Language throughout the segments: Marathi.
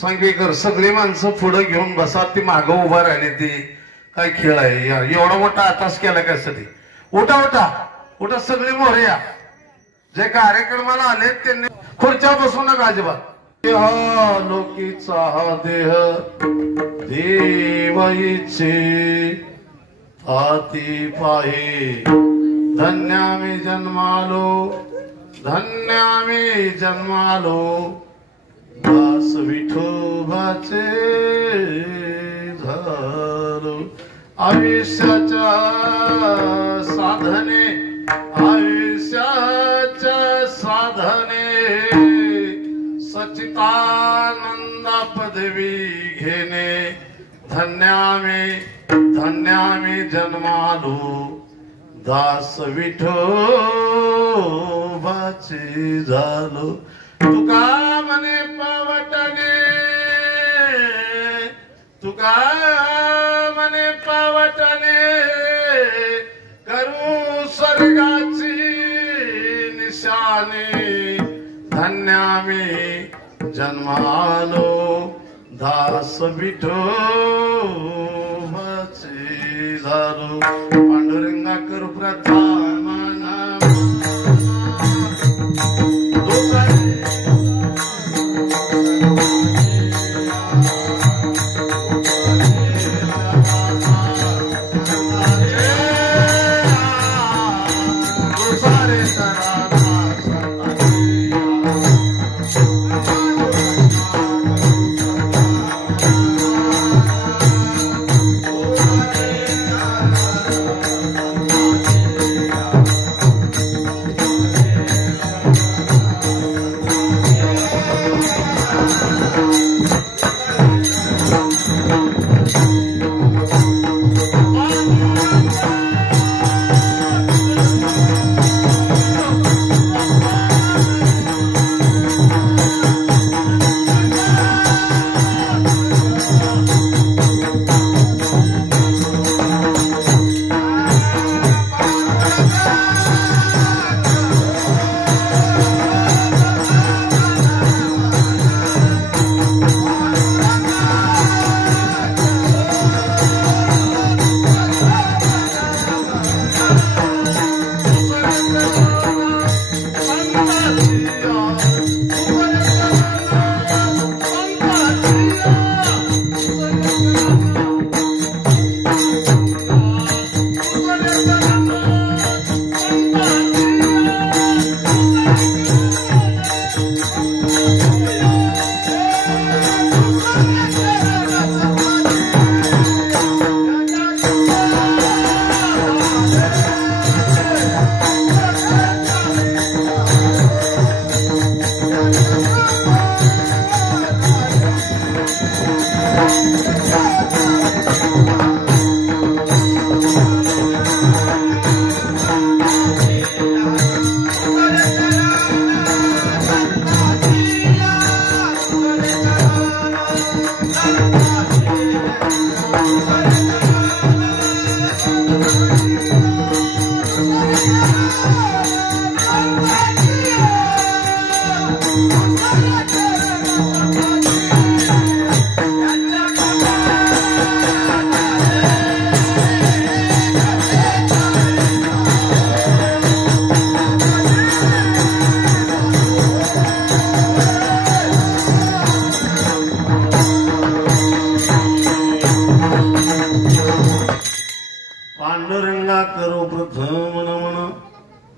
सांगवीकर सगळी माणसं पुढे घेऊन बसा ती मागं उभा राहिली ती काय खेळ आहे यार एवढा मोठा आताच केला कशासाठी उठा उठा उठा सगळी मोरया जे कार्यक्रमाला आले त्यांनी खुर्च्या बसू नका अजिबात लोकीचा हा देह देवाईचे हाती पाहे धन्यामी जन्मालो दास विठोबाचे झालो आयुष्याच्या साधने सच्चिदानंद पदवी घेणे धन्यामी जन्मालो दास विठोबाचे झालो तुका मने पावटने करू स्वर्गाची निशाने धन्यामी जन्मालो दास विठोबाचे झालो पांडुरंगा करू प्रथम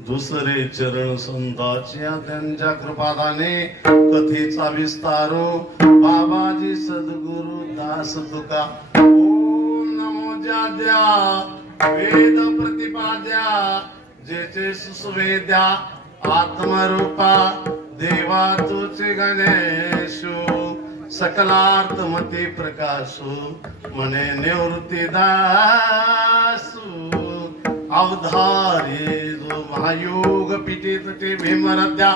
दुसरे चरण संताच्या त्यांच्या कृपादाने कथेचा विस्तारो बाबाजी सद्गुरु दास तुका ओम नमो जाद्या वेद प्रतिपाद्या जेचे सुसवेद्या आत्मरूपा देवा तुचे गणेशो सकलार्थमती प्रकाशो मने निवृत्ती दासू अवधारे जो महायोग पीठित ते भीमरद्या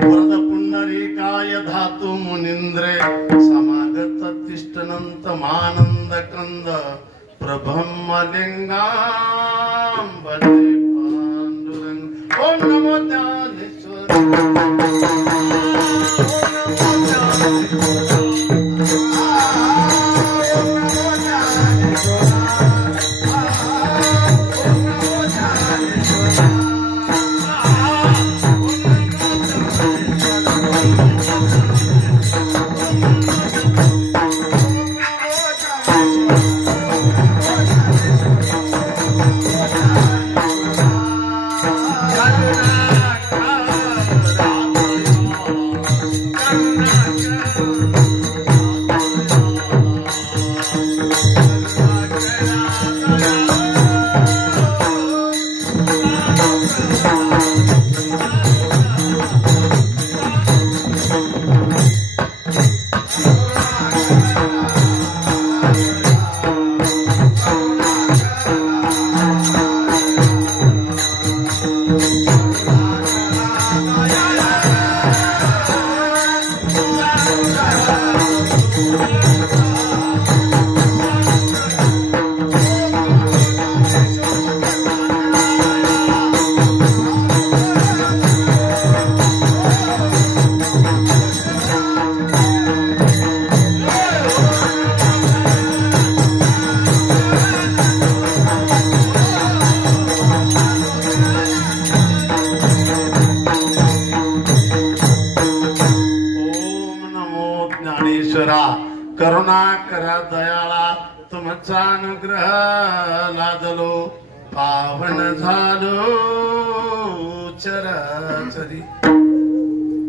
वरद पुंडरीकाय धातु मुनिंद्रे समागत तिष्ठनंत मानंद कंद प्रब्रह्मलिंगां भजे पांडुरंग ओम नमो ज्ञानेश्वर ओम नमो करुणाकरा दयाळा तुमचा अनुग्रह लादलो पावन झालो चराचरी।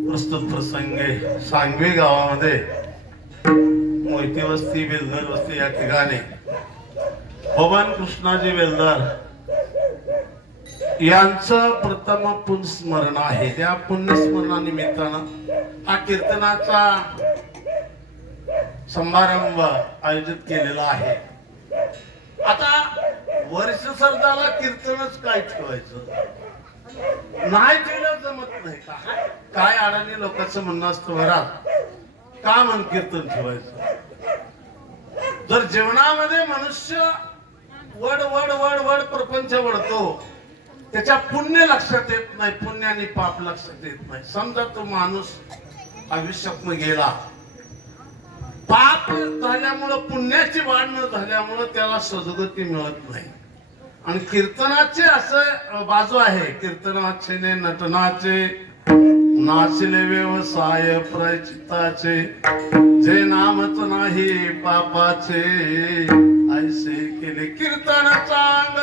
प्रस्तुत प्रसंगे सांगवी गावामध्ये मोहिती वस्ती वेलदार वस्ती या ठिकाणी पवन कृष्णाजी वेलदार यांचं प्रथम पुण्यस्मरण आहे। त्या पुण्यस्मरणानिमित्तानं हा कीर्तनाचा समारंभ आयोजित केलेला आहे। आता वर्ष सरदाला कीर्तनच काय ठेवायचं नाही केलं जमत नाही का काय अडाणी लोकांचं म्हणणं असतं घरात का म्हण कीर्तन ठेवायचं। जर जीवनामध्ये मनुष्य वड वड वड वड प्रपंच वडतो त्याच्या पुण्य लक्षात येत नाही, पुण्य आणि पाप लक्षात येत नाही। समजा तो माणूस आयुष्यातून गेला, पाप झाल्यामुळे पुण्याची वाढ न झाल्यामुळे त्याला सद्गती मिळत नाही। आणि कीर्तनाचे असं बाजू आहे, कीर्तनाचे नटनाचे नाचले व्यवसाय प्रायचित्ताचे जे नामच नाही पापाचे ऐसे केले कीर्तन चांग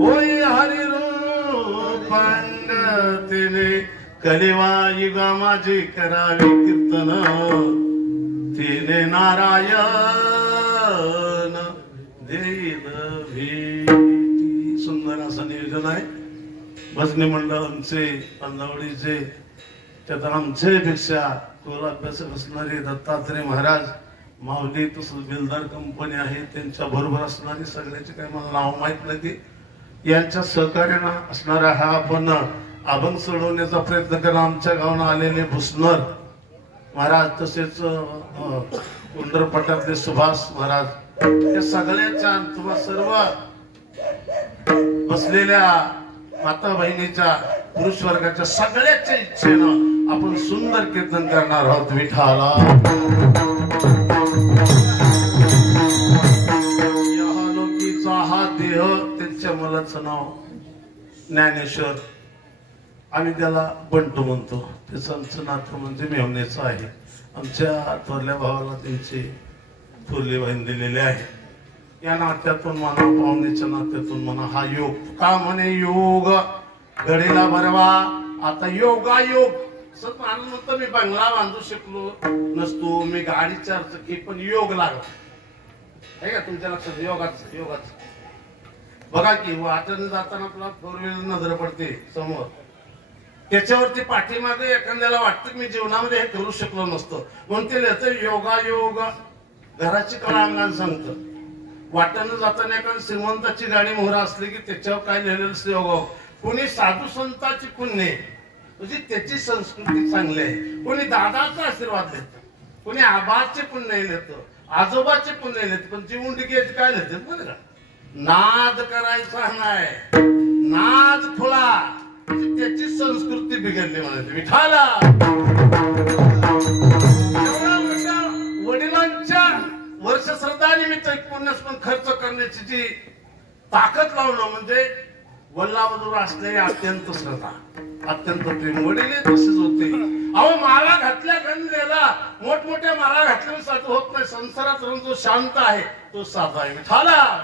होई हरी रूपांग तिने कलिवा युगा माझी करावी कीर्तन तिने नारायण देईल भेटी। सुंदर असं नियोजन आहे। भजनी मंडळ आमचे पंधावडीचे, त्यात आमचे पेक्षा खोल अभ्यासक असणारे दत्तात्रय महाराज माऊली, तसंच बिल्डर कंपनी आहे त्यांच्या बरोबर असणारी सगळ्याचे काही मला नाव माहित नाही, यांच्या सहकार्यानं असणारा हा आपण अभंग सोडवण्याचा प्रयत्न करा. आमच्या गावानं आलेले भुसनर महाराज, तसेच कुंडरपटातले सुभाष महाराज, या सगळ्याच्या तुम्हा सर्व बसलेल्या माता बहिणीच्या पुरुष वर्गाच्या सगळ्याच्या इच्छेनं आपण सुंदर कीर्तन करणार आहोत. विठाला लोकीचा हा देह, त्यांच्या मुलाचं नाव ज्ञानेश्वर, आम्ही त्याला बंटू म्हणतो. त्याचं आमचं नातं म्हणजे मेवण्याचं आहे. आमच्या थोरल्या भावाला त्यांची थोरली बहीण दिलेली आहे. या नात्यातून म्हणा, पाहुण्याच्या नात्यातून म्हणा, हा योग का म्हणे योग घडीला भरवा. आता योगायोग सत मानून म्हणतो मी बंगला बांधू शकलो नसतो, मी गाडी चार चक्की, पण योग लागला आहे का तुमच्या लक्षात? योगाच योगाच बघा की वाटेने जाताना तुला फोर व्हीलर नजर पडते समोर, त्याच्यावरती पाठीमागे एखाद्याला वाटतं मी जीवनामध्ये हे करू शकलो नसतो, म्हणून ते लिहितं योगायोग. घराची कला अंगाने सांगतं. वाटेनं जाताना एखादी श्रीमंताची गाडी मोहरा असली की त्याच्यावर काय लिहिलेलं असतं योगायोग. कोणी साधू संतांची पुण्य म्हणजे त्याची संस्कृती चांगली आहे, कोणी दादाचा आशीर्वाद लिहितं, कोणी आबाचे पुण्य लिहितं, आजोबाचे पुण्य लिहितं, पण जीवनडिकेचे काय लिहितात बरं का? नाद करायचा नाही, नाद खुळा, त्याची संस्कृती बिघडली म्हणायची. विठाला वडिलांच्या वर्ष श्रद्धानिमित्त पुण्यस्मरण खर्च करण्याची जी ताकद लावणं म्हणजे वल्लाबद्दल असलेली अत्यंत श्रद्धा, अत्यंत प्रेम. वडील तसेच होते. अहो माळा घातल्या गणलेला, मोठमोठ्या माळा घातल्या साधू होत नाही. संसारात राहून जो शांत आहे तो साधा आहे. विठाला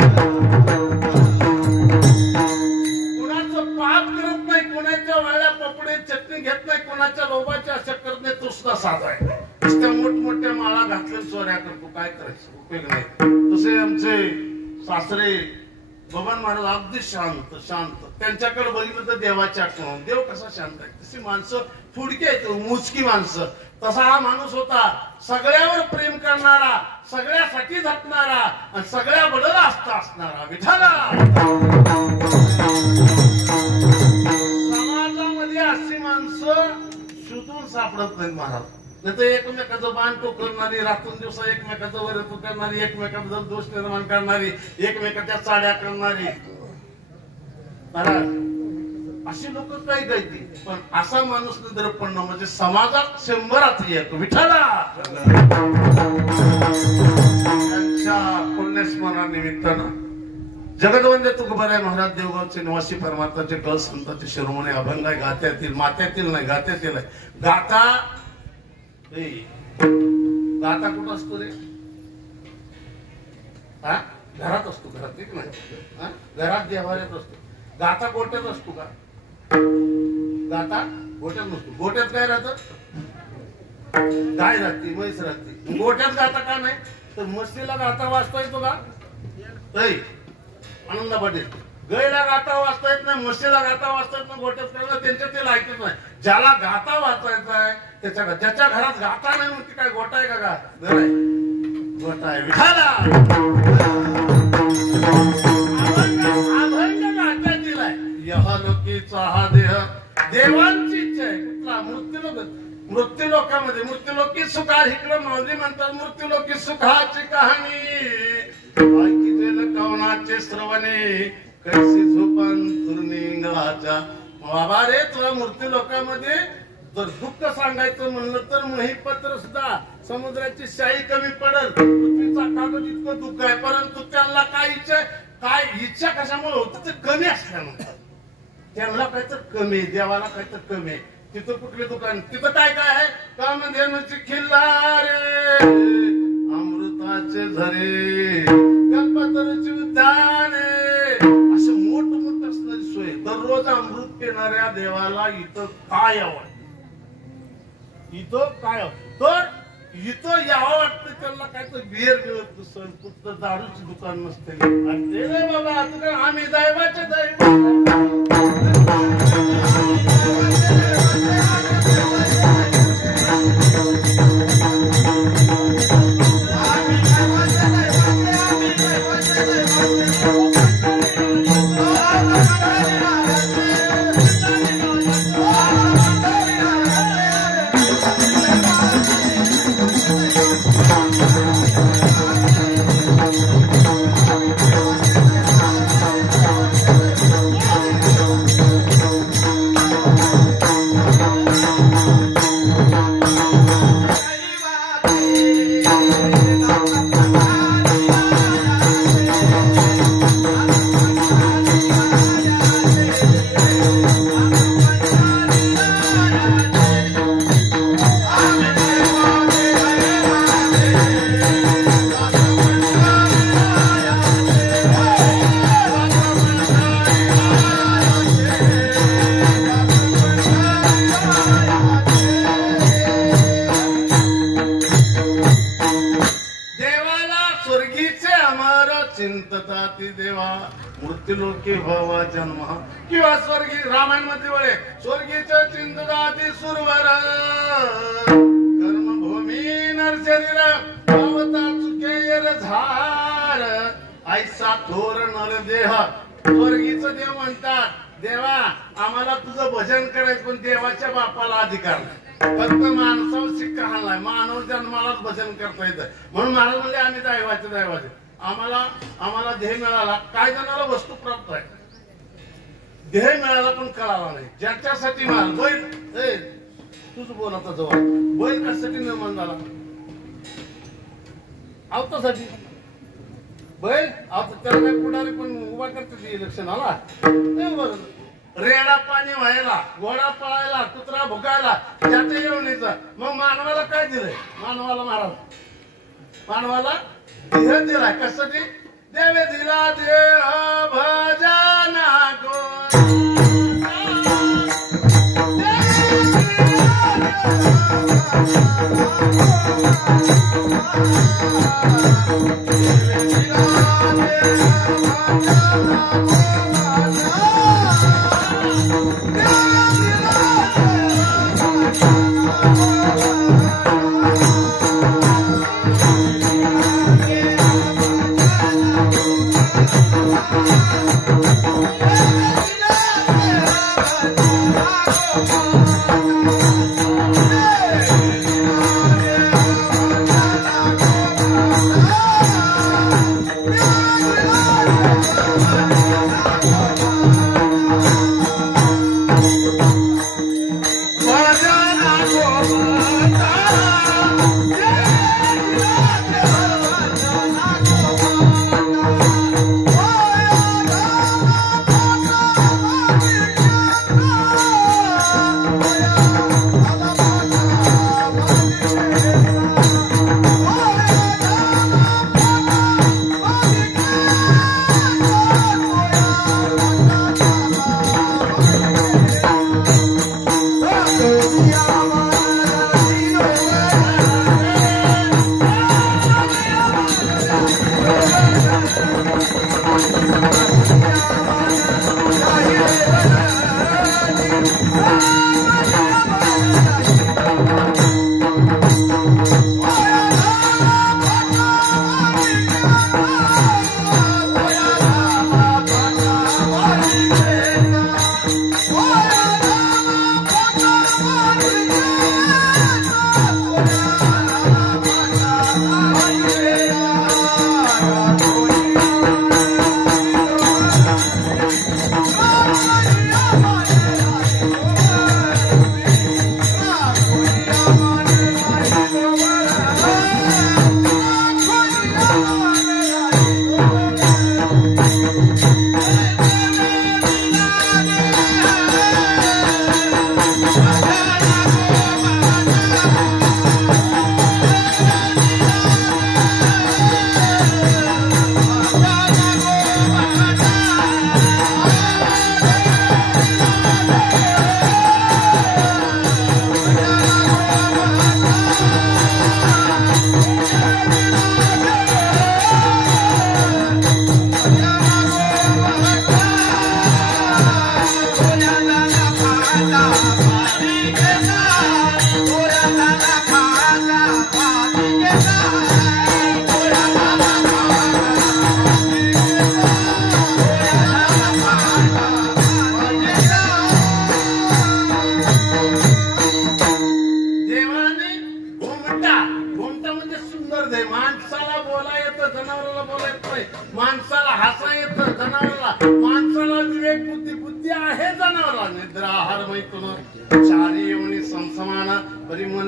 कुणाचं पाप करत नाही, कुणाच्या वाळ्या पपडे चटणी घेत नाही, कुणाच्या लोभाची आशा करत नाही, तो सुद्धा साधा आहे. नुसत्या मोठमोठ्या माळा घातल्या चोऱ्या करतो, काय करायचं उपयोग नाही. तसे आमचे सासरे बबन महाराज अगदी शांत शांत, त्यांच्याकडे बघितलं तर देवाची आठवण. देव कसा शांत आहे, तशी माणसं थोडकी आहेत, मोजकी माणसं. तसा हा माणूस होता, सगळ्यावर प्रेम करणारा, सगळ्यासाठी झटणारा आणि सगळ्या बदल असणारा. विठाला समाजामध्ये अशी माणसं शोधून सापडत नाहीत महाराज. नाही तर एकमेकाचं बाण टोकरणारी, रातून दिवसा एकमेकाचं वर करणारी, एकमेकाबद्दल दोष निर्माण करणारी, एकमेकाच्या चाड्या करणारी महाराज, अशी लोक काही गायती. पण असा माणूस निधर पडणं म्हणजे समाजात 100 येतो. विठाला त्यांच्या पुण्यस्मरणानिमित्तानं जगदवंद्य तुकोबाराय महाराज देवगावचे निवासी परमार्थाचे कल संतांचे शिरोमणी अभंग आहे. गात्यातील मात्यातील नाही, गात्यातील आहे. गाता गाता कुठं असतो रे? हा घरात असतो, घरात एक नाही, घरात देवाऱ्यात असतो. गाता गोट्यात असतो का? गाता गोट्यात नसतो. गोट्यात काय राहतं? गाय राहते, म्हैस राहते. गोट्यात गाता का नाही? तर म्हशीला गाता वाचता येतो का? आनंदा पाटील गायला गाता वाचता येत नाही, म्हशीला गाता वाचता येत नाही, गोट्यात करायला त्यांच्या ते ऐकत नाही. ज्याला गाता वाचायचा आहे ज्याच्या घरात गाता नाही म्हणते काय गोटा आहे का? घर आहे, गोटा आहे. विठाला अभंग गात्यातील आहे. यहलोकीचा हा देह देवांची इच्छा आहे. कुठला? मृत्यूलोकामध्ये. मृत्यूलोकी सुखा इकडं माऊली म्हणतात मृत्यूलोकी सुखाची कहाणी कवनाचे श्रवणे कैसी झोपन तुर्निंगळाच्या. बाबा रे तुला मृत्यू लोकांमध्ये जर दुःख सांगायचं म्हणलं तर महिपत्र सुद्धा समुद्राची शाही कमी पडल. पृथ्वीचा कागद इतकं दुःख आहे, परंतु त्यांना काय इच्छा कशामुळे होत ते कमी असल्यानंतर. त्यांना काय तर कमी, देवाला काय तर कमी. तिथं कुठले दुकान, तिथं काय काय आहे? कामधेनूची खिल्लारे, अमृताचे झरे, कल्पतरूची उद्याने, असे मोठ असणारी सोय. दररोज अमृत पिणाऱ्या देवाला इथं काय आवड, इथं काय तर इथं यावं वाटतं. त्याला काय तर बिअर मिळत नसेल, कुठं दारूची दुकान नसते. आणि ते नाही बाबा आता आम्ही दैवाचे दैव चिंतताती देवा मृत्यूलोके भवा जन्म किंवा स्वर्गी रामायण मध्ये वळे स्वर्गीच्या चिंतताती सुरवर कर्मभूमी नरशरीर पावता चुकेर झार ऐसा थोर नर देह स्वर्गीचं देव म्हणतात देवा आम्हाला तुझं भजन करायचं पण देवाच्या बापाला अधिकार नाही फक्त माणसावर शिक्का हाणलाय मानव जन्मालाच भजन करता येतं म्हणून महाराज म्हणले आम्ही दैवाचे आम्हाला ध्येय मिळाला काय जणाला वस्तू प्राप्त आहे ध्येय मिळाला पण कळाला नाही ज्याच्यासाठी बैल तुझ बोलता जवळ बैल कशासाठी निर्माण झाला आवतासाठी बैल आता त्याला काय पुढारी पण उभा करते इलेक्शनाला रेडा पाणी व्हायला घोडा पळायला कुत्रा भुकायला त्याच्या येवणीचा मग मानवाला काय दिलंय मानवाला देह दिलाय कशासाठी देवे दिला देह भजना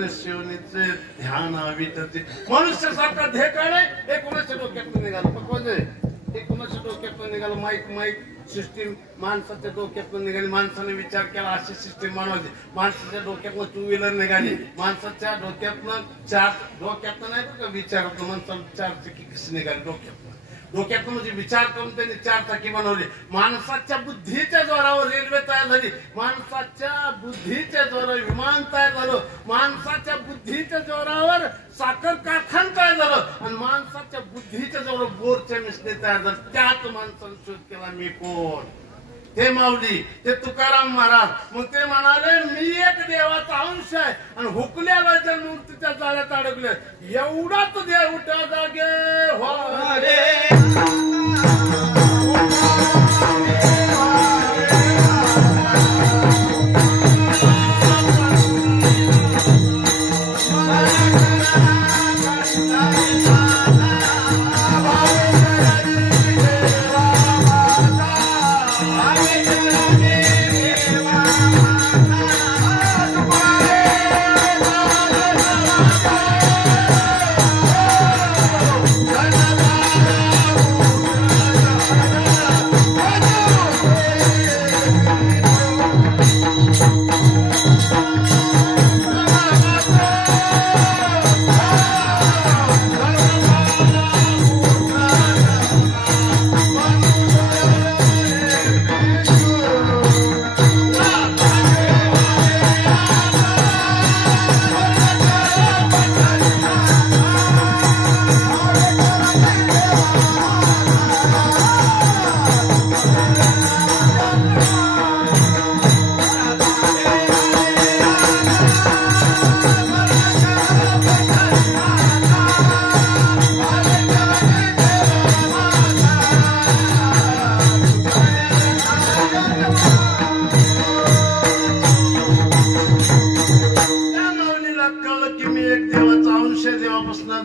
मनुष्योनीचे ध्यान विटते. मनुष्यासारखा ध्येय काय नाही हे कोणाच्या डोक्यातून निघालं पकवायचं हे कोणाच्या डोक्यातून निघालं. माईक सिस्टीम माणसाच्या डोक्यातून निघाली. माणसाने विचार केला अशी सिस्टीम बनवायची. माणसाच्या डोक्यातनं टू व्हीलर निघाली. माणसाच्या डोक्यातनं नाही का विचारातून माणसाला 4 चाकी कशी निघाली डोक्यातून म्हणजे विचार करून त्यांनी 4 चाकी बनवली. माणसाच्या बुद्धीच्या जोरावर रेल्वे तयार झाली. माणसाच्या बुद्धीच्या जोरावर विमान तयार झालं. माणसाच्या बुद्धीच्या जोरावर साखर कारखाना तयार झालं आणि माणसाच्या बुद्धीच्या जोरावर बोरच्या मिशने तयार झालं. त्यात माणसाने शोध केला मी कोण. ते माऊली ते तुकाराम महाराज. मग ते म्हणाले मी एक देवाचा अंश आहे आणि हुकल्याला ज्या मूर्तीच्या जाळ्यात अडकले एवढाच देव उठा जागे हो रे.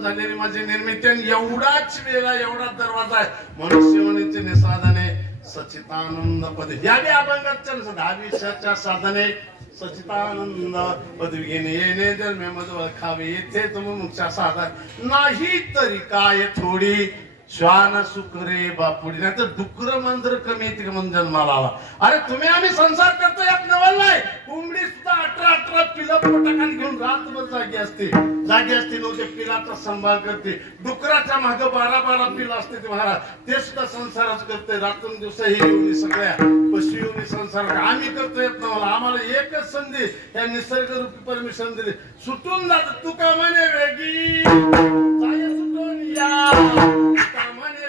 झालेली माझी निर्मिती एवढाच वेळा एवढा दरवाजा आहे. मनुष्यवणीचे निसाधने सचितानंद पदे यावे अभंगाच्या 10-20च्या साधने सचितानंद पदवी घेणे येणे जन्मे मधुर खावे येथे तुम मुख्य साधन नाही तरी काय थोडी श्वान सुकरे बापुडी. नाही तर डुकर मांजर कमी येते म्हणून जन्माला आला. अरे तुम्ही आम्ही संसार करतो यात नवल नाही. कोंबडी सुद्धा 18 पिलं पोटाखाली घेऊन रात्रभर जागी असते नव्हते पिलाचा सांभाळ करते. डुकराच्या मागे 12 पिलं असते ते महाराज. ते सुद्धा संसारच करते. रात्र दिवस हे येऊन सगळ्या पशु येऊन संसार आम्ही करतो येत नवला. आम्हाला एकच संधी या निसर्ग रूपी परमिशन दिली. सुटून जात तुका म्हणे वेगी सुटून या म्हणे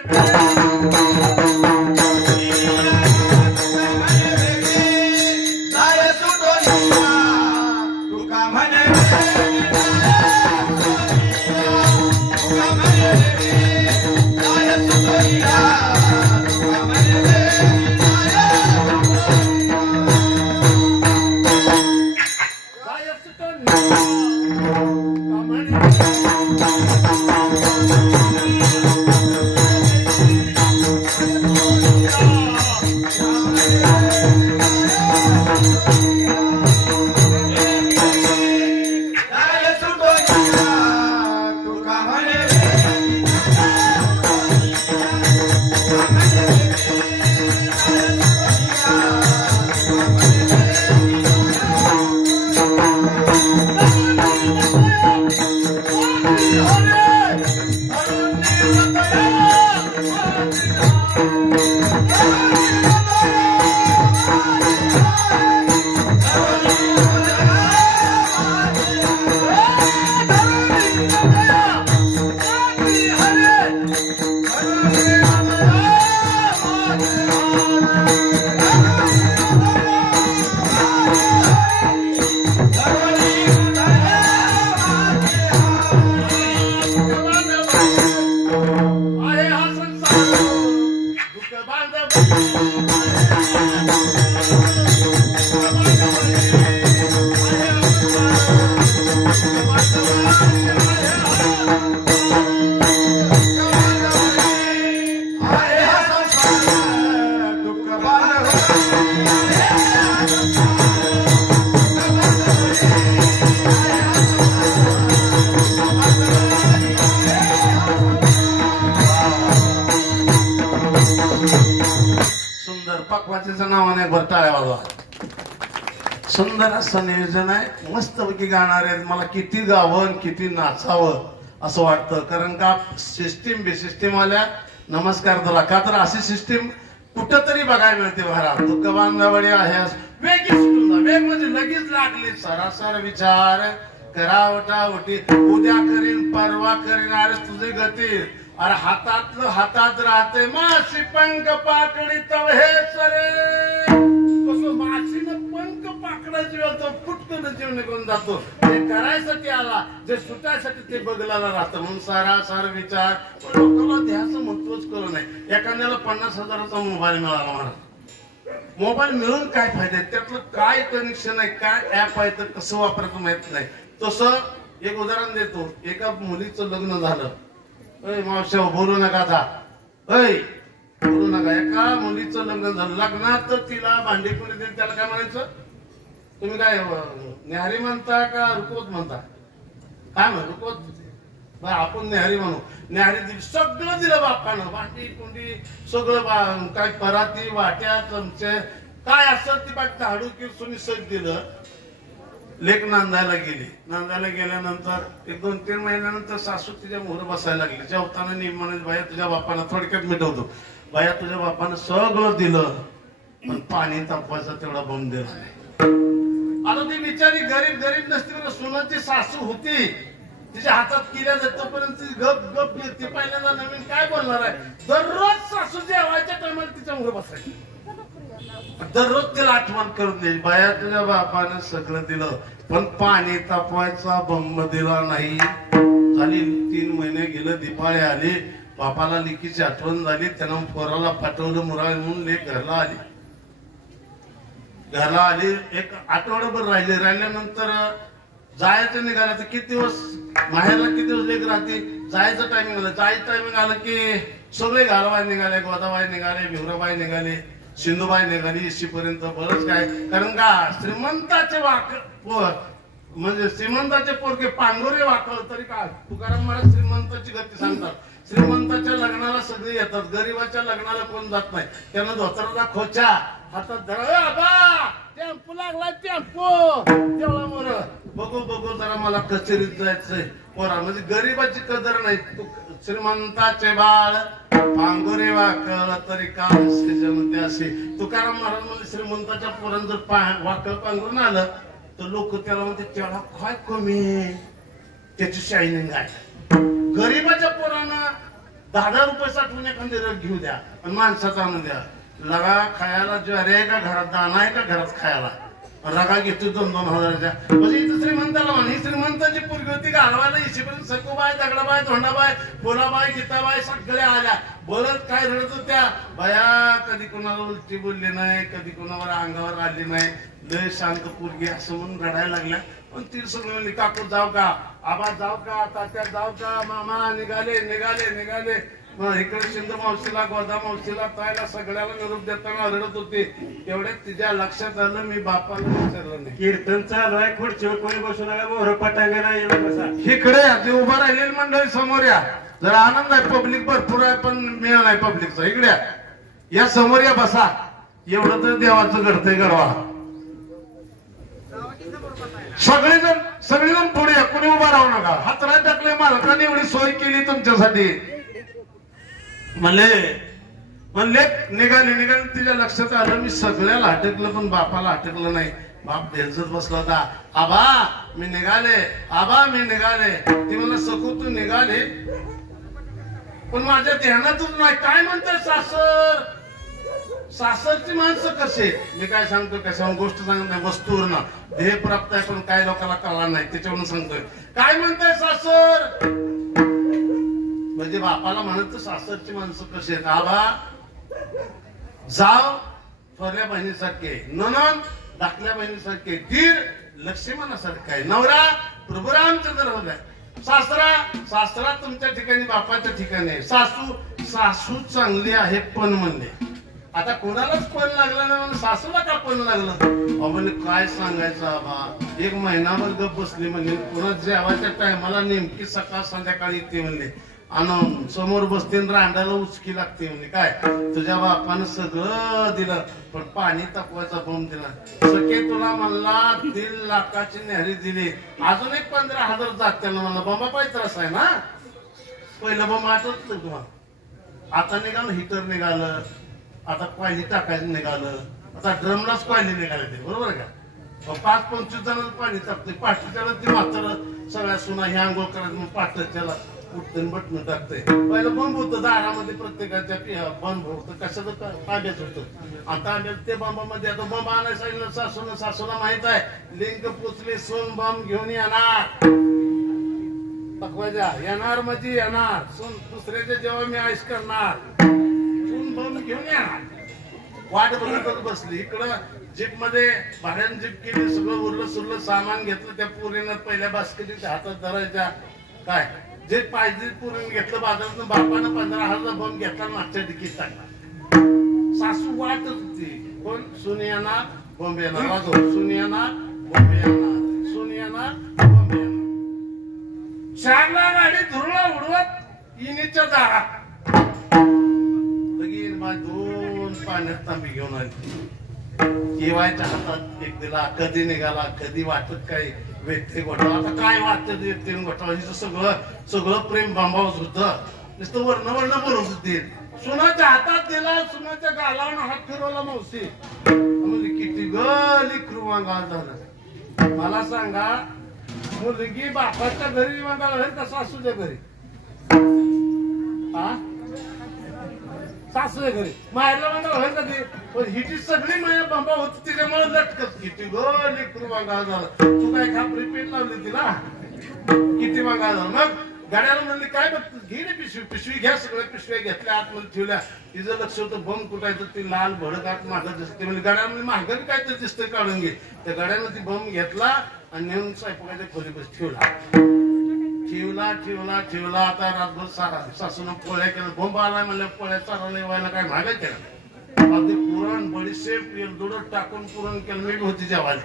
सुंदर असं नियोजन आहे, मस्तपैकी गाणार आहेत. मला किती गावं किती नाचावं असं वाटतं, कारण का सिस्टीम आल्या. नमस्कार तुला. का तर अशी सिस्टीम कुठंतरी बघायला मिळते महाराज. तुकबांधावडी आहे वेगळीच सुटून जा. वेग म्हणजे लगेच लागली. सरासर विचार करावटावटी, उद्या करीन परवा करीन, अरे तुझी गती. अरे हातातलं हातात राहते, माशी पंख पाकडी तव हे सरे. माशीनं पंख पाकडायची वेळ तो फुटकन जीव निघून जातो. ते करायसाठी आला, जे सुटायसाठी ते बगलाला राहतं. म्हणून सारासार विचार. लोकांना ध्याचं महत्वच कळलं नाही. एखाद्याला 50,000चा मोबाईल मिळाला म्हणा. मोबाईल मिळून काय फायदा आहे, त्यातलं काय कनेक्शन आहे, काय ऍप आहे, तर कसं वापरायचं माहित नाही. तसं एक उदाहरण देतो. एका मुलीचं लग्न झालं. मावशी बोलू नका जा, बोलू नका. एका मुलीचं लग्न झालं. लग्नात तिला भांडी कोणी दिली, त्याला काय म्हणायचं? तुम्ही काय न्याहारी म्हणता का रुकवत म्हणता? काय म्हण रुकवत? आपण न्याहारी म्हणू. न्याहारी दिली, सगळं दिलं बापानं. भांडी कुंडी सगळं, काय पराती वाट्या चमचे काय असं ती बाग झाडू किरसून सग दिलं. लेक नांदायला गेली. नांदायला गेल्यानंतर 1-2-3 महिन्यानंतर सासू तिच्या मोहर बसायला लागली. जेवताना नियमाने, बाया तुझ्या बापानं, थोडक्यात मिटवतो, बाया तुझ्या बापानं सगळं दिलं पण पाणी तापवायचा तेवढा बंद दिला नाही. आता ती बिचारी गरीब नसती, सुनाची सासू होती, तिच्या हातात किल्या तोपर्यंत गप गप ती पहिल्यांदा नवीन काय बोलणार आहे. दररोज सासू जेवायच्या टायमाला तिच्या मोहर बसायची. दररोज तिला आठवण करून द्यायची, बाया तुझ्या बापानं सगळं दिलं पण पाणी तापवायचा बंब दिला नाही. झाली 3 महिने गेलं, दिपाळी आली, बापाला लेकीची आठवण झाली. त्यानं पोराला पाठवलं मुराळ म्हणून. लेक घरला आली. एक आठवडाभर राहिल्यानंतर जायचं निघालं. तर किती दिवस माहेरला, किती दिवस लेक राहते. जायचं टायमिंग आलं की सगळे घालवाय निघाले, गोदाबाई निघाले, भिवराबाई निघाले, सिंधुबाई निघाली. इशीपर्यंत बरंच काय. कारण का श्रीमंताचे म्हणजे श्रीमंताचे पोरके पांगोरे वाकल तरी काय. तुकाराम महाराज श्रीमंताची गती सांगतात. श्रीमंताच्या लग्नाला सगळे येतात, गरीबाच्या लग्नाला कोण जात नाही. त्यानं धोतराचा खोचा हातात धरा, आबा टेम्पो लागला, टेम्पो तेवढा मोर बघू जरा मला कचेरीत जायचंय. पोरा म्हणजे गरीबाची कदर नाही. श्रीमंताचे बाळ पांगोरे वाकल तरी काम जमते असे. तुकाराम महाराज म्हणजे श्रीमंताच्या पोरांना जर वाकल पांघरून आलं तर लोक त्याला म्हणते तेवढा काय कमी, त्याची शायनिंग आहे. गरीबाच्या पोरांना 10,000 रुपये साठवून एखादी रग घेऊ द्या आणि माणसाचा आणून द्या. लगा खायला ज्वारी आहे का घरात, दाना आहे का घरात खायला, रगा घेतो 2-2 हजाराच्या. म्हणजे इथं श्रीमंताला म्हणे, श्रीमंताची पोरगी होती घालवायला. इशीपर्यंत सखूबाई, दगडाबाई, धोंडाबाई, फुलाबाई, गीताबाई सगळ्या आल्या. बोलत काय रडत होत्या बाया. कधी कोणाला उलटी बोलली नाही, कधी कोणावर अंगावर आली नाही. लय शांत पोरगी असं म्हणून रडायला लागल्या. पण ती सगळी म्हणली, काकू जाऊ का, आबा जाऊ का, तात्या जाऊ का, मामा निघाले. इकडे सिंधू मावशीला, गोदा मावशीला, तायला सगळ्याला निरोप देताना रडत होती. एवढ्यात तिच्या लक्षात आलं मी बापाला विचारलं नाही. कीर्तन चालू आहे, खुर्चीवर कोणी बसू नका, मोहर पटांगण बसा. इकडे उभं राहिलेली मंडळी समोर या. जरा आनंद आहे, पब्लिक भरपूर आहे पण मेळ नाही पब्लिकचा. इकडे या समोर या, बसा. एवढं तर देवाचं घडतंय गडवा. सगळेजण पुढे या, कोणी उभा राहू नका. हातरात टाकले, मालकाने एवढी सोय केली तुमच्यासाठी. म्हणले निघाले. तिच्या लक्षात आलं मी सगळ्याला अटकलं पण बापाला अटकलं नाही. बाप बेलजत बसला होता. आबा मी निघाले. ती मला सखू तू निघाले पण माझ्या ध्यानातून नाही. काय म्हणताय सासरची माणसं कसे. मी काय सांगतो, कशावर गोष्ट सांगत नाही, वस्तूवरनं ध्येय प्राप्त आहे पण काय लोकांना कळणार नाही त्याच्यावरून सांगतोय. काय म्हणताय सासर म्हणजे बापाला म्हणत सासरची माणसं कशी आहेत. आबा जाव थोरल्या बहिणीसारखे, ननंद धाकल्या बहिणीसारखे, दीर लक्ष्मणासारखा आहे, नवरा प्रभू रामचंद्र होता. सासरा तुमच्या ठिकाणी बापाच्या ठिकाणी आहे. सासू चांगली आहे पण म्हणले. आता कोणालाच पण लागलं नाही, सासूला का पण लागलं. म्हणजे काय सांगायचं आबा. 1 महिनाभर गप बसली म्हणजे पुन्हा जेवायच्या टायमाला नेमकी सकाळ संध्याकाळी येते म्हणले. आणि समोर बसतील रांडाला उचकी लागते म्हणजे काय तुझ्या बापानं सगळं दिलं पण पाणी तापवायचा बॉम्ब दिला सखे तुला म्हणला 1.5 लाखाची न्यारी दिली अजून एक 15,000 जात म्हणला बॉम्बा पाहिजे त्रास आहे ना पहिलं बॉम्ब आठवत तुम्हाला आता निघालं हिटर निघालं आता पाणी टाकायचं निघालं आता ड्रमलाच पाणी निघाले ते बरोबर का 5-25 जणांना पाणी टाकते पाठीच्याला ती म्हातारा सगळ्या सुना हे आंघोळ करायचं मग पाठच्याला उठतं बटणं टाकतंय पहिलं बंब होतं दारामध्ये प्रत्येकाच्या बंब होतं कशाचं ताब्यात होतं आता ताब्यात ते बंबामध्ये आता बंब आणायला सांगितलं सासूला माहित आहे लिंक पुचली सोन बंब घेऊन येणार येणार म्हणजे येणार सोन दुसऱ्याच्या जेव्हा मी आईस करणार सोन बंब घेऊन येणार वाट बघत बसली इकडं जीप मध्ये भाड्यानं जीप केली सगळं उरलं सुरलं सामान घेतलं त्या पुरीनं पहिल्या बास्केटीच्या हातात धरायच्या काय जे पाहिजे पुरून घेतलं बाजारात बापानं 15,000 बंब घेतला मागच्या डिकीत टाकला सासू वाटत होती पण सुनियाना बंब येणार वाजव सुनियाना बंब येणार सुनियाना बंब येणार 4ला गाडी धुरळा उडवत इनीच्या दारात लगीन बा 2 पाण्यात तांबी घेऊन आली केवायच्या हातात एक दिला कधी निघाला कधी वाटत काही व्यक्ती घोटाळा आता काय वाटतं व्यक्ती घोटाळा हिचं सगळं प्रेम बांबावच होतं नुसतं वर्ण बोलत होते सुनाच्या हातात दिला सुनाच्या गालावर हात फिरवला मावशी म्हणजे किती लेकरू वांगाळ झालं मला सांगा मुलगी बापाच्या घरी वांगाळ घरी का सासूच्या घरी हा सासूच्या घरी मायला वांगाळ होईल कधी पण हिची सगळी माया बांबा होती तिच्यामुळे लटकत किती लेकरू वांगाळ झालं तू काय खापरी पेट लावली तिला किती वांगाळ झालं मग गाड्याला म्हणली काय बघ घे रे पिशवी घ्या सगळ्या पिशव्या घेतल्या आतमध्ये ठेवल्या तिचं लक्ष होतं बंब कुठायचं ती लाल भडक आत मागत दिसते म्हणजे गाड्या म्हणजे मागं काहीतरी दिसतंय काढून घे त्या गाड्यानं ती बंब घेतला आणि नेऊन स्वयंपाकाच्या खोलीपाशी ठेवला आता रातभर सासून पोळ्या केल्या बंब आलाय म्हणल्या पोळ्या चालवल्या व्हायला काय मागाय केलं अगदी पुरण बडीशेप एलदोडं टाकून पुरण केलं मी होती जेवायला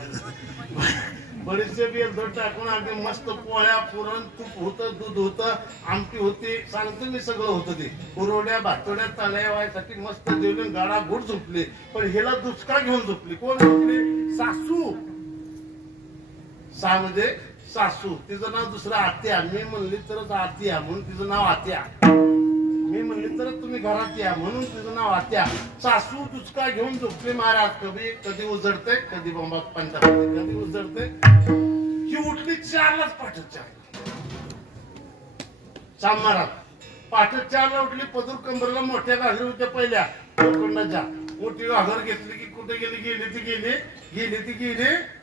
बडीशेप एलदोड टाकून अगदी मस्त पोळ्या पुरण तूप होतं दूध होतं आमटी होती सांगतो मी सगळं होतं ते पुरवड्या भातोड्या तळ्या व्हायसाठी मस्त जेवली गाडा गुड झोपली पण हिला दुचका घेऊन झोपली कोण झोपली सासू म्हणजे सासू तिचं नाव दुसरं आत्या मी म्हणली तरच आत्या म्हणून तिचं नाव आत्या मी म्हणली तर तुम्ही घरात या म्हणून तिचं नाव आत्या सासू दुचका घेऊन झोपली महाराज कधी उजडते कधी बंबात पंचायत कधी उजडते ही उठली 4लाच पाठच 4 महाराज पाठच 4ला उठली पदूर कंबरला मोठ्या घागरी होत्या पहिल्या लोखंडाच्या मोठी घागर घेतली की कुठे गेली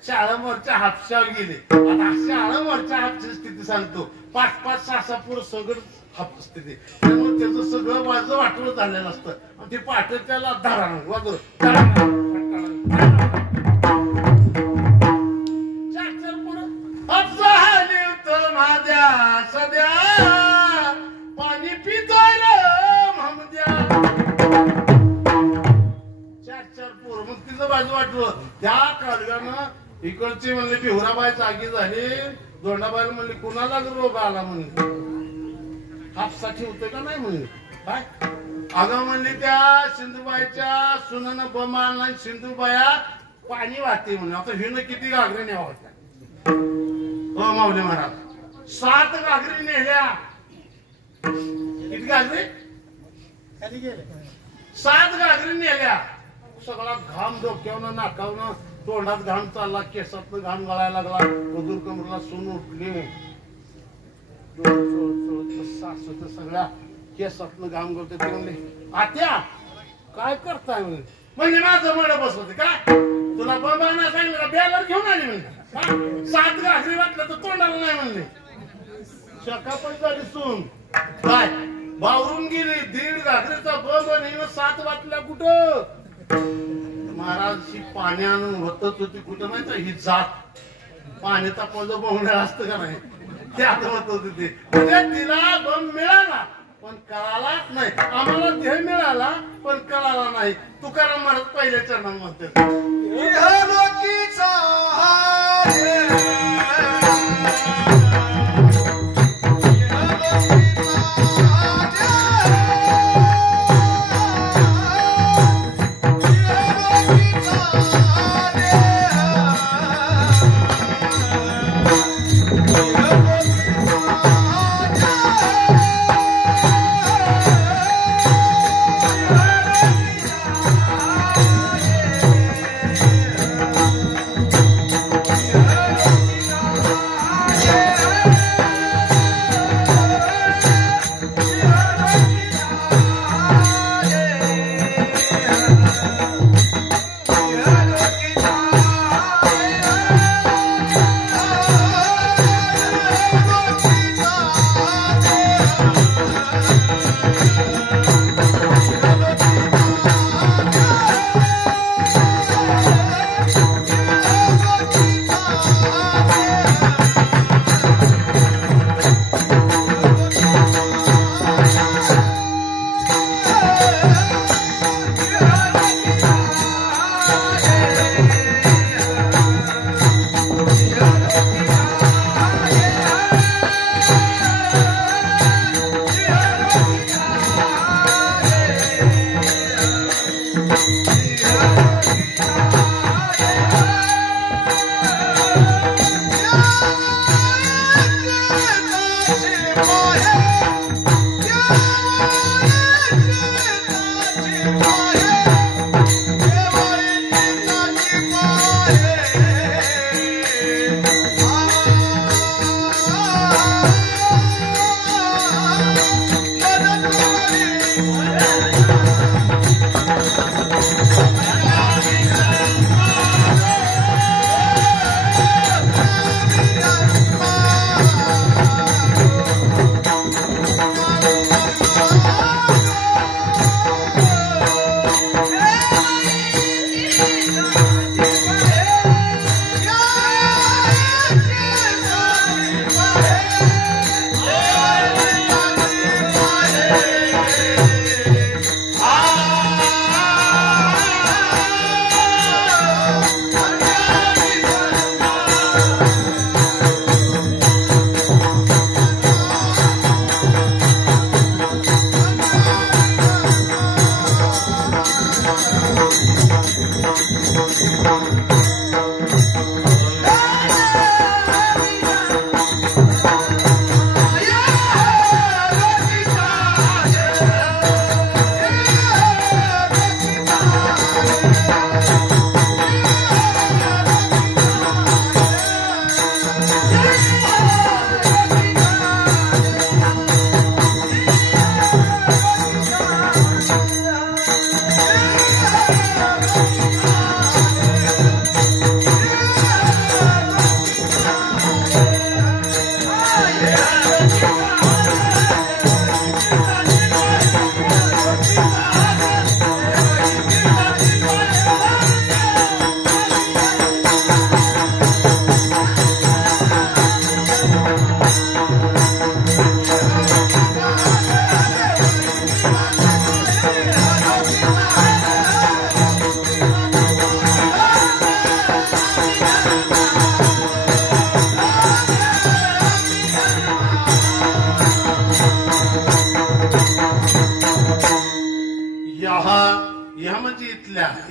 शाळावरच्या हापशावर गेली आता शाळावरच्या हापची स्थिती सांगतो 5-5, 6-6 पोरं सगळं हाप स्थिती त्यामुळे त्याचं सगळं वाजं वाटवं झालेलं असतं आणि ते पाठच त्याला धारा वाजव 4 पोरं झाली होतं माझ्या सध्या पाणी पितोय म्हणद्या 4 पोरं मग तिचं बाजू वाटवं त्या काळगानं इकडची म्हणले बिहुराबाई जागी झाली दोंडाबाईला म्हणले कुणाला रोग आला म्हणले हापसाठी होतं का नाही म्हणले काय अगं म्हणली त्या सिंधुबाईच्या सुनानं बंब आणला सिंधुबाया पाणी वाहते म्हणून आता हिनं किती घागरी न्यावा होत्या हो माऊली महाराज 7 घागरी नेल्या किती घागरी 7 घागरी नेल्या सगळा घाम डोक्यावनं नाकावनं तोंडात घाम चालला केसातनं घाम गळायला लागला मधुर कमरला सून उठली सासू तर सगळ्या केसातनं घाम गळते ते म्हणले आत्या काय करताय म्हणजे माझं मड बसवते काय तुला बाबा नाही सांगितलं का बॅलर घेऊन आली म्हणजे 7 घागरी वाटलं तर तोंडाला नाही म्हणले शकापट झाली सून काय बावरून गेली 1.5 घागरीचा बंब आणि 7 वाटल्या कुठं महाराज ही पाण्यानं होतच होती कुठं माहिती ही जात पाणी तापवलं बोंगड्या असतं का नाही ते आठवत होते ते म्हणजे तिला बंब मिळाला पण कळालाच नाही आम्हाला ध्येय मिळाला पण कळाला नाही तुकाराम महाराज पहिल्या चरणात म्हणते Yeah.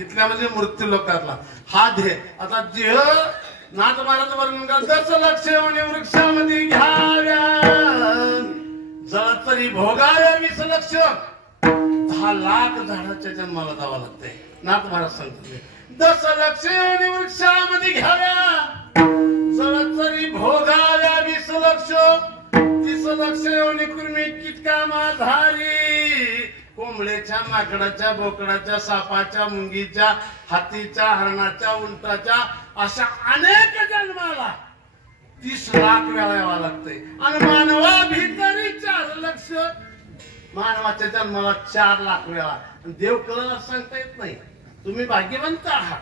इथल्या म्हणजे मृत्यू लोकातला हा ध्येय. आता देह नाथ महाराज वर्णन करत लक्ष वृक्षामध्ये घ्याव्या जळ तरी भोगाव्या 20 लक्ष 10 लाख झाडाच्या जन्माला जावं लागतंय. नाथ महाराज सांगते 10 लक्ष वृक्षामध्ये घ्याव्या जळ तरी भोगाव्या 20 लक्ष 30 लक्ष कुर्मी किटका माधारी कोंबड्याच्या माकडाच्या बोकडाच्या सापाच्या मुंगीच्या हातीच्या हरणाच्या उंटाच्या अशा अनेक जन्माला 30 लाख वेळा यावं लागतंय. आणि मानवा भितरी 4 लक्ष मानवाच्या जन्माला 4 लाख वेळा. देव कळला सांगता येत नाही. तुम्ही भाग्यवंत आहात.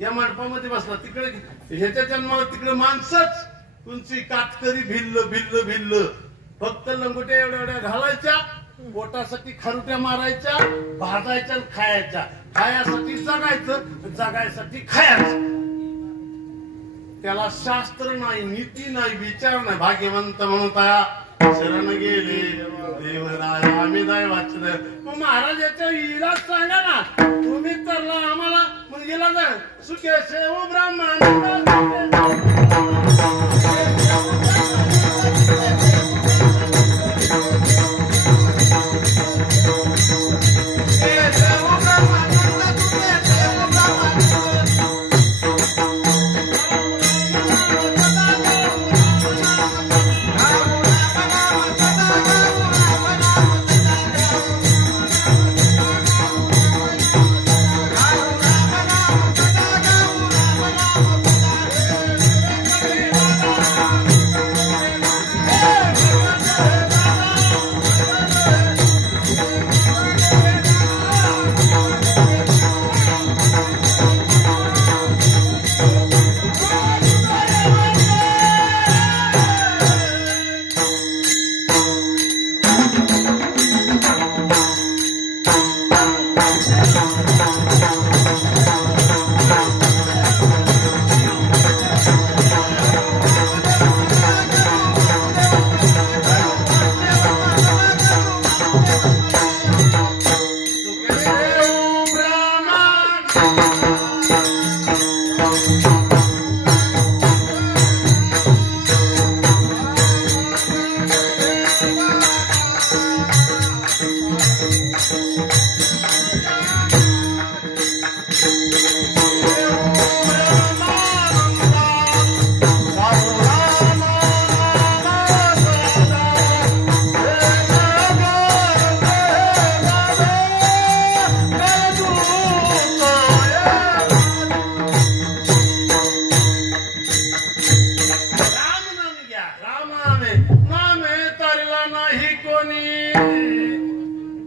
या मंडपामध्ये बसला तिकडे ह्याच्या जन्माला तिकडे माणसंच तुमची कातकरी भिल्ल भिल्ल भिल्ल फक्त लंगोट्या एवढ्या एवढ्या घालायच्या पोटासाठी खरुट्या मारायच्या भाजायच्या खायच्या खायासाठी जगायचं जगायसाठी खायचं. त्याला शास्त्र नाही नीती नाही विचार नाही. भाग्यवंत म्हणून त्या शरण गेले देवराय आम्ही दैवाचे देव. मग महाराजाच्या इलाज सांगा ना तुम्ही तरला आम्हाला मग इलाज सुखे सेव ब्राह्मण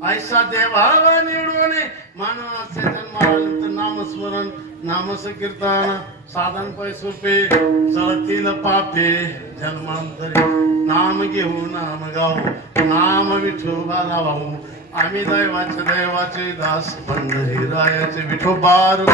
ऐसा देवावा निवडून मानवाचे जन्मानंतर नामस्मरण नामसकीर्तन साधन पैसोपे जळतील पापे जन्मांतरी नाम घेऊ नाम गाऊ नाम विठोबा लावाऊ आम्ही दैवाचे दास पंढरीरायाचे विठोबार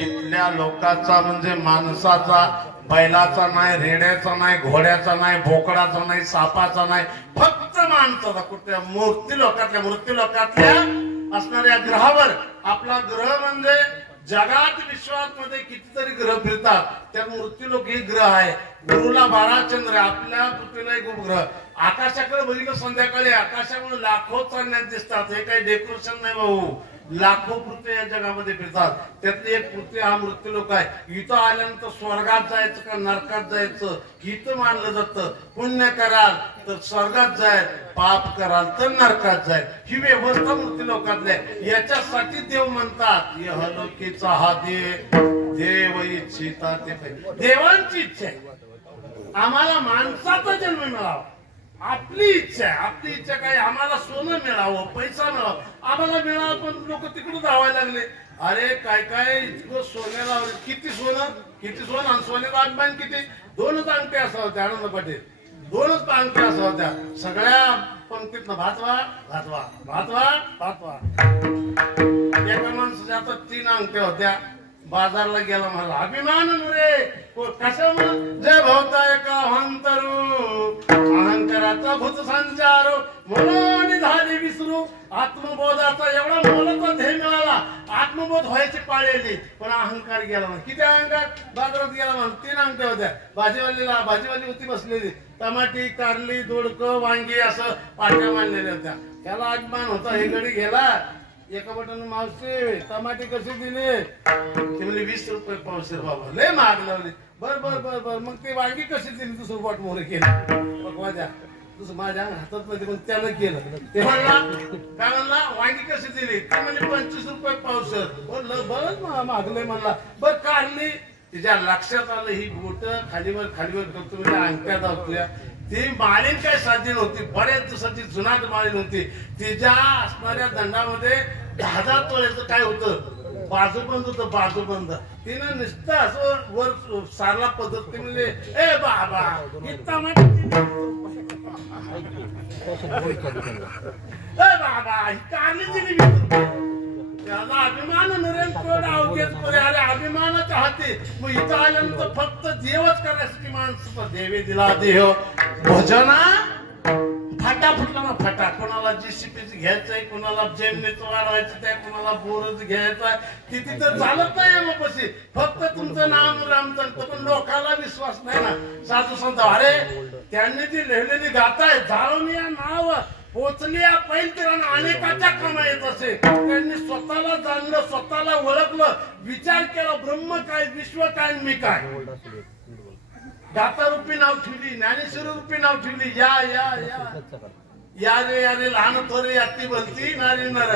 इथल्या लोकांचा म्हणजे माणसाचा, बैलाचा नाही, रेड्याचा नाही, घोड्याचा नाही, बोकडाचा नाही, सापाचा नाही, फक्त माणसाचा. कुठल्या मृत्यू लोकातल्या असणाऱ्या ग्रहावर आपला ग्रह म्हणजे जगात विश्वात मध्ये कितीतरी ग्रह फिरतात, त्यात मृत्यूलोक एक ग्रह आहे. गुरुला 12 चंद्र, आपल्या पृथ्वीला एक उपग्रह. आकाशाकडे बघितलं संध्याकाळी आकाशामध्ये लाखो चांदण्या दिसतात. हे काही डेकोरेशन नाही भाऊ, लाखो पृथ्वी या जगामध्ये फिरतात. त्यातली एक पृथ्वी हा मृत्यूलोक आहे. इथं आल्यानंतर स्वर्गात जायचं का नरकात जायचं इथं मानलं जातं. पुण्य कराल तर स्वर्गात जाय, पाप कराल तर नरकात जाय, ही व्यवस्था मृत्यूलोकातली आहे. याच्यासाठी देव म्हणतात यहलोकीचा हा देव इच्छिता ते देवांची इच्छा आहे आम्हाला माणसाचा जन्म मिळावा. आपली इच्छा आहे, आपली इच्छा काय, आम्हाला सोनं मिळावं, पैसा मिळावं, आम्हाला मिळावं. पण लोक तिकडे धावायला लागले. अरे काय काय इतकं सोनं लावलं, किती सोनं आणि सोन्याचा अभिमान किती. 2च अंगठ्या असा होत्या आनंद पाटील, 2च अंगठ्या असा होत्या. सगळ्या पंक्तीतनं भातवा भातवा भातवा भातवा. एका माणसाच्या आता 3 अंगठ्या होत्या. बाजारला गेला मला अभिमान रे कशामुळे जय भवताय का अहंतरू अहंकाराचा भूत संचार म्हणून झाली विसरू. आत्मबोधाचा एवढा मोलाचा ध्येय मिळाला, आत्मबोध व्हायची पाळलेली, पण अहंकार गेला म्हणून. किती अहंकार. बाजारात गेला म्हणून 3 अंगठ्या होत्या. भाजीवाली होती बसलेली, टमाटी, कारली, दोडकं, वांगी असं पाट्या मांडलेल्या होत्या. त्याला अभिमान होता. हे गडी गेला एका बटन, मावशी टमाटे कसे दिले, ते म्हणजे 20 रुपये पावशेर. बाबा लय महाग लावली. बर बर बर बर मग ते वांगी कशी दिली, दुसरं बॉट मोहरे केलं. मग माझ्या हातात मध्ये पण त्यानं केलं. ते म्हणला काय म्हणला वांगी कशी दिली, ते म्हणजे 25 रुपये पावशेर. बरंच मागलंय म्हणला. बर कारली, तिच्या लक्षात आलं ही बोट खालीवर करतो म्हणजे अंगठ्या दाखवल्या. ती माळीन काय साधी नव्हती, बऱ्याच दिवसाची जुनाट माळीन होती. तिच्या असणाऱ्या दंडामध्ये 10,000 तोळ्याचं काय होतं, बाजूबंद होतं, बाजूबंद. तिनं नुसतं असं वर सारला पद्धत. ते म्हणजे ए बाबा बाबा ही कारली दिली 20 रुपये. त्याला अभिमान नरेंद्र अवघेच. अरे अभिमानाच्या हाती. मग इथं आल्यानंतर फक्त देवच करायसाठी माणसाचा देवे दिला देव भजना. फाटा फुटला ना फाटा. कोणाला JCPच घ्यायचंय, कोणाला जेमनीचं वाढवायचं, त्या कोणाला बोरच घ्यायचा. तिथे तर चालत नाही मग पशी. फक्त तुमचं नाम राम चालतं, पण लोकांना विश्वास नाही ना. साधू संत अरे त्यांनी जी लिहिलेली गाथा आहे, जाळून या नाव पोचली पैलतीरानं अनेकाच्या कामा येत असे. त्यांनी स्वतःला जाणलं, स्वतःला ओळखलं, विचार केला ब्रह्म काय, विश्व काय, मी काय. गाथा रूपी नाव ठेवली, ज्ञानेश्वर रूपी नाव ठेवली. या या या या रे या रे लहान थोरे याती बोलती नारी नर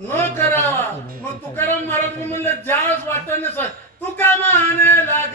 न करावा. मग तुकाराम महाराज म्हणले ज्यावेळेस वाटणे सर तुका माने लाग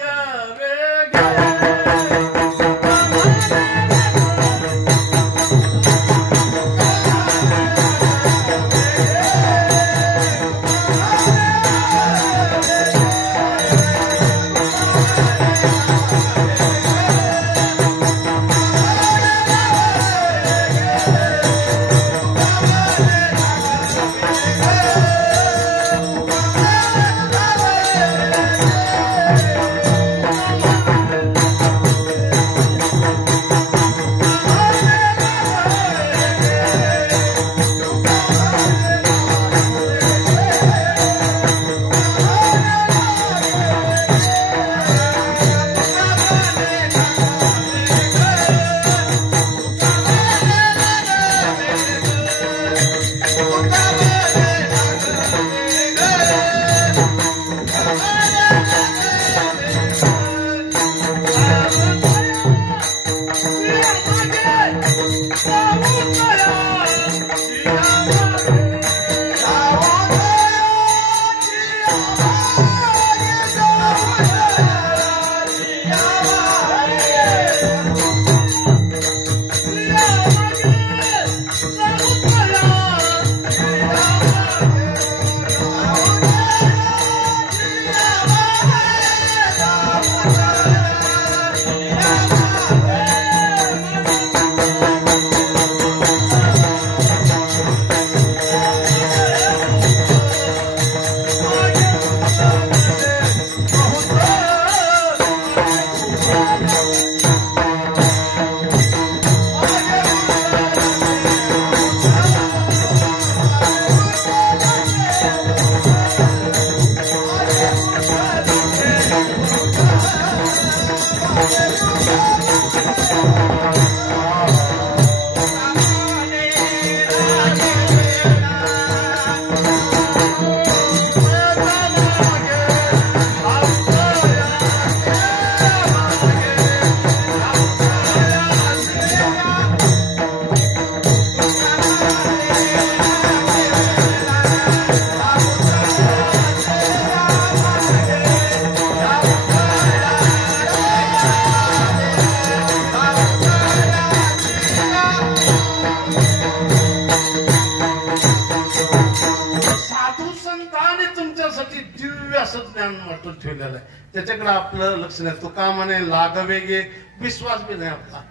त्याच्याकडे आपलं लक्ष नाही. तुका म्हणे लाग वेगे विश्वास बी नाही आपला.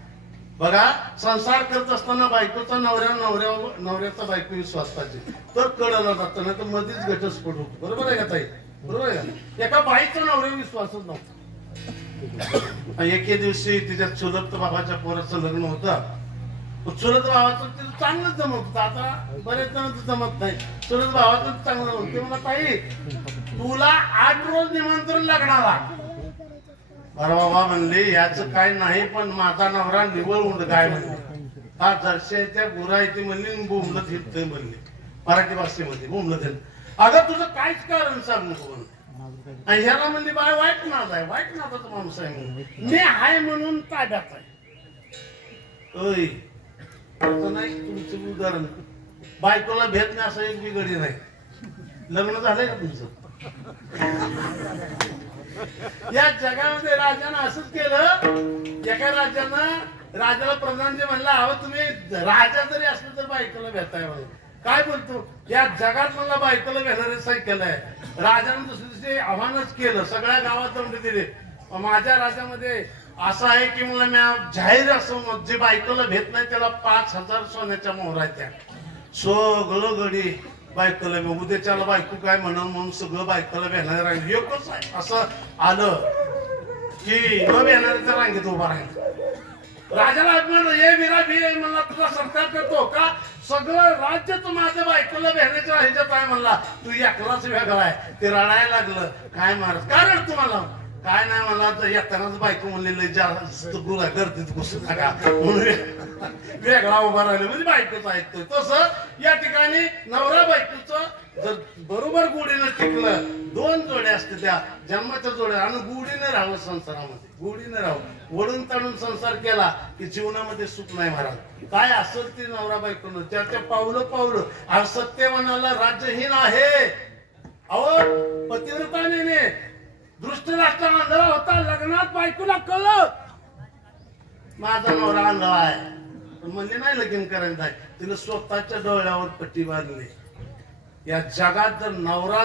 बघा संसार करत असताना बायकोचा नवऱ्याचा बायको विश्वास पाहिजे तर कळलं जातं, नाही तर मध्येच घटस्फोट होतो. बरोबर आहे का ताई? बरोबर आहे का? एका बाईचा नवऱ्यावर विश्वासच नव्हता. एके दिवशी तिच्या चुलत बाबाच्या पोराचं लग्न होतं. चुलत भावाचं तिथं चांगलं जमत होतं. आता बरेच जण जमत नाही. चुलत भावाचं चांगलं जमत. ते मला ताई तुला 8 रोज निमंत्रण लागणारा. बरं बाबा म्हणले याचं काय नाही, पण माझा नवरा निवळ उंड काय म्हणले हा जर्शाच्या गुरा येते म्हणली बोंबलत हिंडतोय म्हणले मराठी भाषेमध्ये बोंबलत हिंड. अगं तुझं काहीच कारण सांग नको म्हणले. आणि ह्याला म्हणली बाय वाईट नाद आहे, वाईट नादाचा माणूस आहे म्हणून मी आहे म्हणून ताब्यात आहे. नाही तुमचं उदाहरण बायकोला भेट नाही असं एक बिघडी नाही. लग्न झालंय का तुमचं? या जगामध्ये राजानं असंच केलं. एका राजाला प्रधान जे म्हणला हवं तुम्ही राजा जरी असलं तर बायकोला भेटाय म्हणून. काय बोलतो या जगात मला बायकोला भेटणारे केलंय. राजानं दुसऱ्या दिवशी आव्हानच केलं. सगळ्या गावात दंड दिले. माझ्या राज्यामध्ये असं आहे की मला मी जाहीर असं जे बायकोला भेट नाही त्याला 5000 सोन्याच्या मोहराच्या सगळं गडी बायकोला उद्याच्याला बायको काय म्हणून सगळं बायकोला भेटणाऱ्या रांगेत एकच आहे असं आलं की न भेटणाऱ्याच्या रांगेत उभा राहिला. राजाला म्हणलं ये विरा भी म्हणला तुझा सरकार करतो का? सगळं राज्य तू माझ्या बायकोला भेटण्याच्या ह्याच्यात आहे म्हणला. तू एकलाच वेगळा आहे. ते रडायला लागलं. काय महाराज काय रडतो मला? काय नाही म्हणला येतानाच बायको म्हणलेलं जास्त गुरा करते घुसू नका म्हणून वेगळा उभा राहिला म्हणजे बायकोच ऐकतोय. तसं या ठिकाणी नवरा बायकोचं जर बरोबर गोडीनं टिकलं 2 जोड्या असते त्या जन्माच्या जोड्या आणि गोडीनं राहावं संसारामध्ये. गोडीनं राहावं. ओढून ताणून संसार केला की जीवनामध्ये सुख नाही महाराज. काय असेल ते नवरा बायकोनं त्याच्या पावलं आणि सत्यवानाला राज्यहीन आहे. अहो पतिव्रताने दृष्ट राष्ट्र आंधळा होता. लग्नात बायकोला कळलं माझा नवरा आंधळा आहे म्हणजे नाही लगीन करायचं आहे. तिने स्वतःच्या डोळ्यावर पट्टी बांधली. या जगात जर नवरा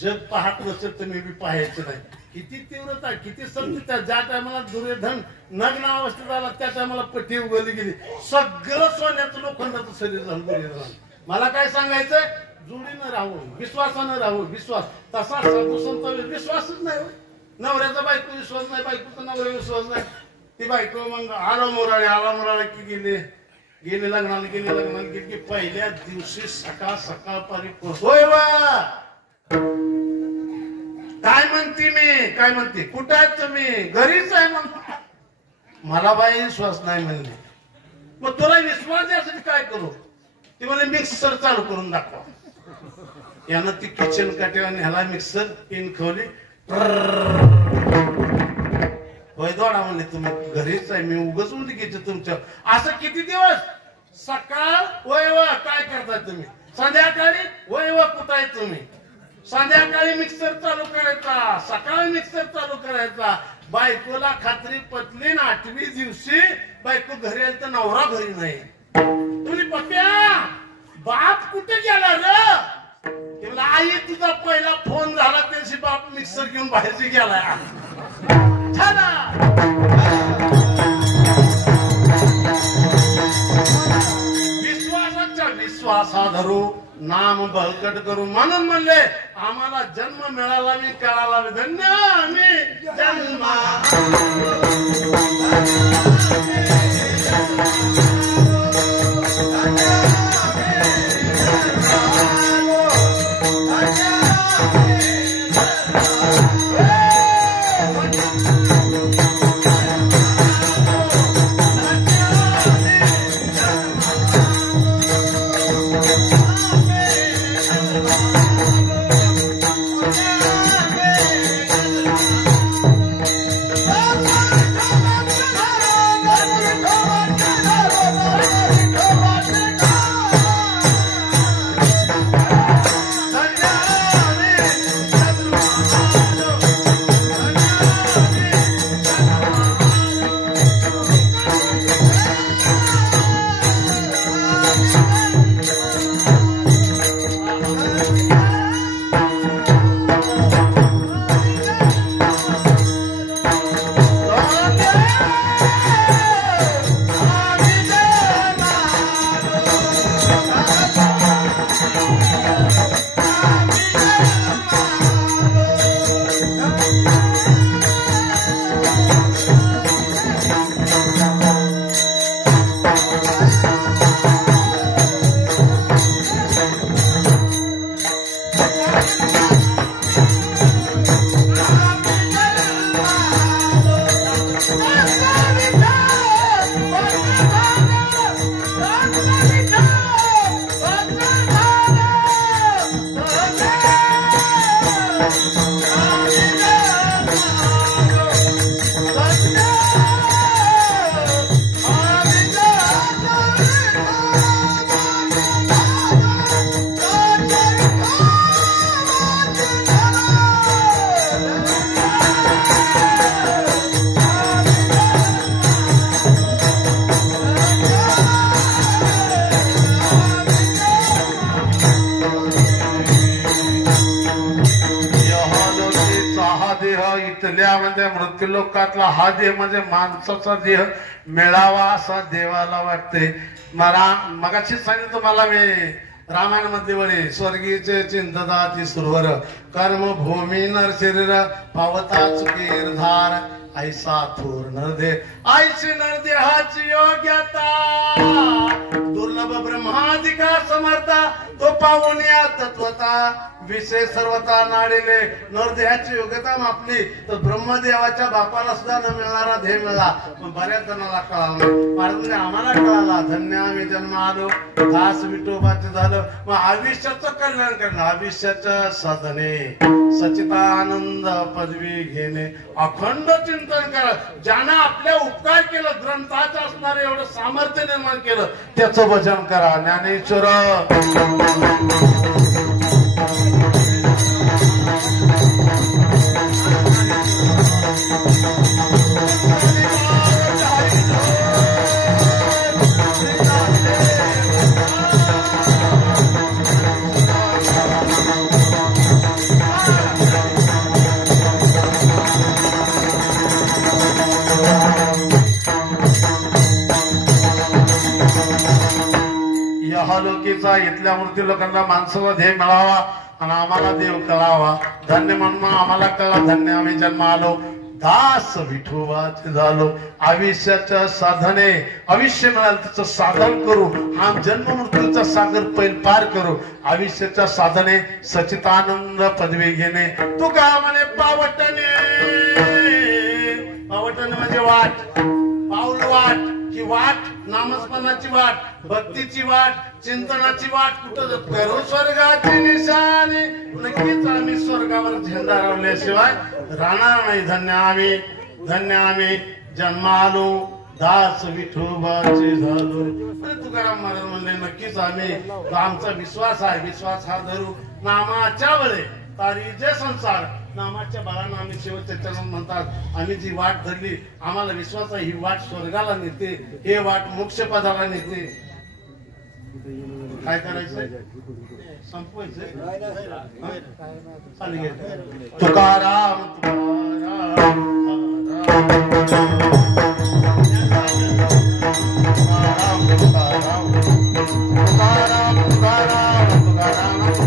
जग पाहत नसेल तर मी बी पाहायचं नाही. किती तीव्रता किती समजूता. ज्या टायमाला दुर्योधन नग्न अवस्थेत आला त्या टायमाला पट्टी उगवली गेली. सगळं सोन्याचं लोखंडाचं शरीर झालं दुर्योधन. मला काय सांगायचंय जोडीनं राहू विश्वासानं राहू. विश्वास तसा साधू संत विश्वासच नाही. नवऱ्याचा बायको विश्वास नाही, बायकोचा नवरा विश्वास नाही. ती बायको मग आला मोराळे की गेले लग्नाला गेली की पहिल्या दिवशी सकाळ पारी होय वा काय म्हणते कुठं आहेत तुम्ही? घरीच आहे. मग मला बाई विश्वास नाही म्हणले. मग तुला विश्वास यासाठी काय करू? ती म्हणले मिक्सर चालू करून दाखवा. यानं ती किचन काट्यावर ह्याला मिक्सर पिन खवली. होय दोडा म्हणले तुम्ही घरीच आहे. मी उगाच उलटी घेतो तुमच्या. असं किती दिवस? सकाळ वय व काय करताय तुम्ही? संध्याकाळी वय व कुठं आहे तुम्ही? संध्याकाळी मिक्सर चालू करायचा, सकाळी मिक्सर चालू करायचा. बायकोला खात्री पटली ना 8वी दिवशी बायको घरी आली तर नवरा घरी नाही. तुम्ही पप्प्या बाप कुठे गेला रे? आई तुझा पहिला फोन झाला त्याशी बाप मिक्सर घेऊन बाहेरची गेला. विश्वासाच्या विश्वासा धरू नाम बळकट करू म्हणून म्हणले आम्हाला जन्म मिळाला मी कळाला धन्य आम्ही जन्मा मृत्यूलोकातला हा देह म्हणजे माणसाचा देह मिळावा असा देवाला वाटते. मला मगाशीच सांगितलं मला मी रामायण मध्ये वळे स्वर्गीचे चिंतदाती सुरवर कर्मभूमी नर शरीर पावता चुकीर धार ऐसा थोर नरदे ऐशी नरदेहाची योग्यता दुर्लभ ब्रह्मादिका समर्था तो पाहुण्या तत्वता विषय सर्वता नाडीले नरदेहाची योग्यता मापली तर ब्रह्मदेवाच्या बापाला सुद्धा न मिळणारा ध्येय मिळाला. पण बऱ्याच जणांना कळाला म्हणजे आम्हाला कळाला धन्य आम्ही जन्म आलो दास विठोबाचे झालं. मग आयुष्याचं कल्याण करणं आयुष्याच्या साधने सच्चिदानंद पदवी घेणे अखंड चिंतन करा. ज्यानं आपल्या उपकार केलं ग्रंथाचं असणारे एवढं सामर्थ्य निर्माण केलं त्याचं भजन करा. ज्ञानेश्वर लोकीचा इथल्या मृत्यू लोकांना माणसाला ध्येय मिळावा आणि आम्हाला देव कळावा. धन्य म्हणून आम्हाला कळला धन्य आम्ही जन्म आलो दास विठोबाचे झालो. आयुष्याच्या साधने आयुष्य मिळालं त्याचं साधन करू हा जन्म मृत्यूचा सागर पैल पार करू. आयुष्याच्या साधने सच्चिदानंद पदवी घेणे. तू का म्हणे पावटणे पावटणे म्हणजे वाट पाऊल वाट की वाट नामस्मरणाची वाट भक्तीची वाट चिंतनाची वाट कुठं करू स्वर्गाची निशाणी. नक्कीच आम्ही स्वर्गावर झेंडा लावल्याशिवाय राहणार नाही. धन्य आम्ही जन्मालो दास विठोबाचे झालो. तुकाराम महाराज म्हणले नक्कीच आम्ही आमचा विश्वास आहे विश्वास हा धरू नामाच्या वेळे तारी जे संसार नामाच्या बाळांना आम्ही शेवटच्या चरण म्हणतात. आम्ही जी वाट धरली आम्हाला विश्वास आहे ही वाट स्वर्गाला नेते हे वाट मोक्ष पदाला नेते. काय करायचंय संपवायचंय तुकाराम तुकाराम तुकाराम तुकाराम तुकाराम तुकाराम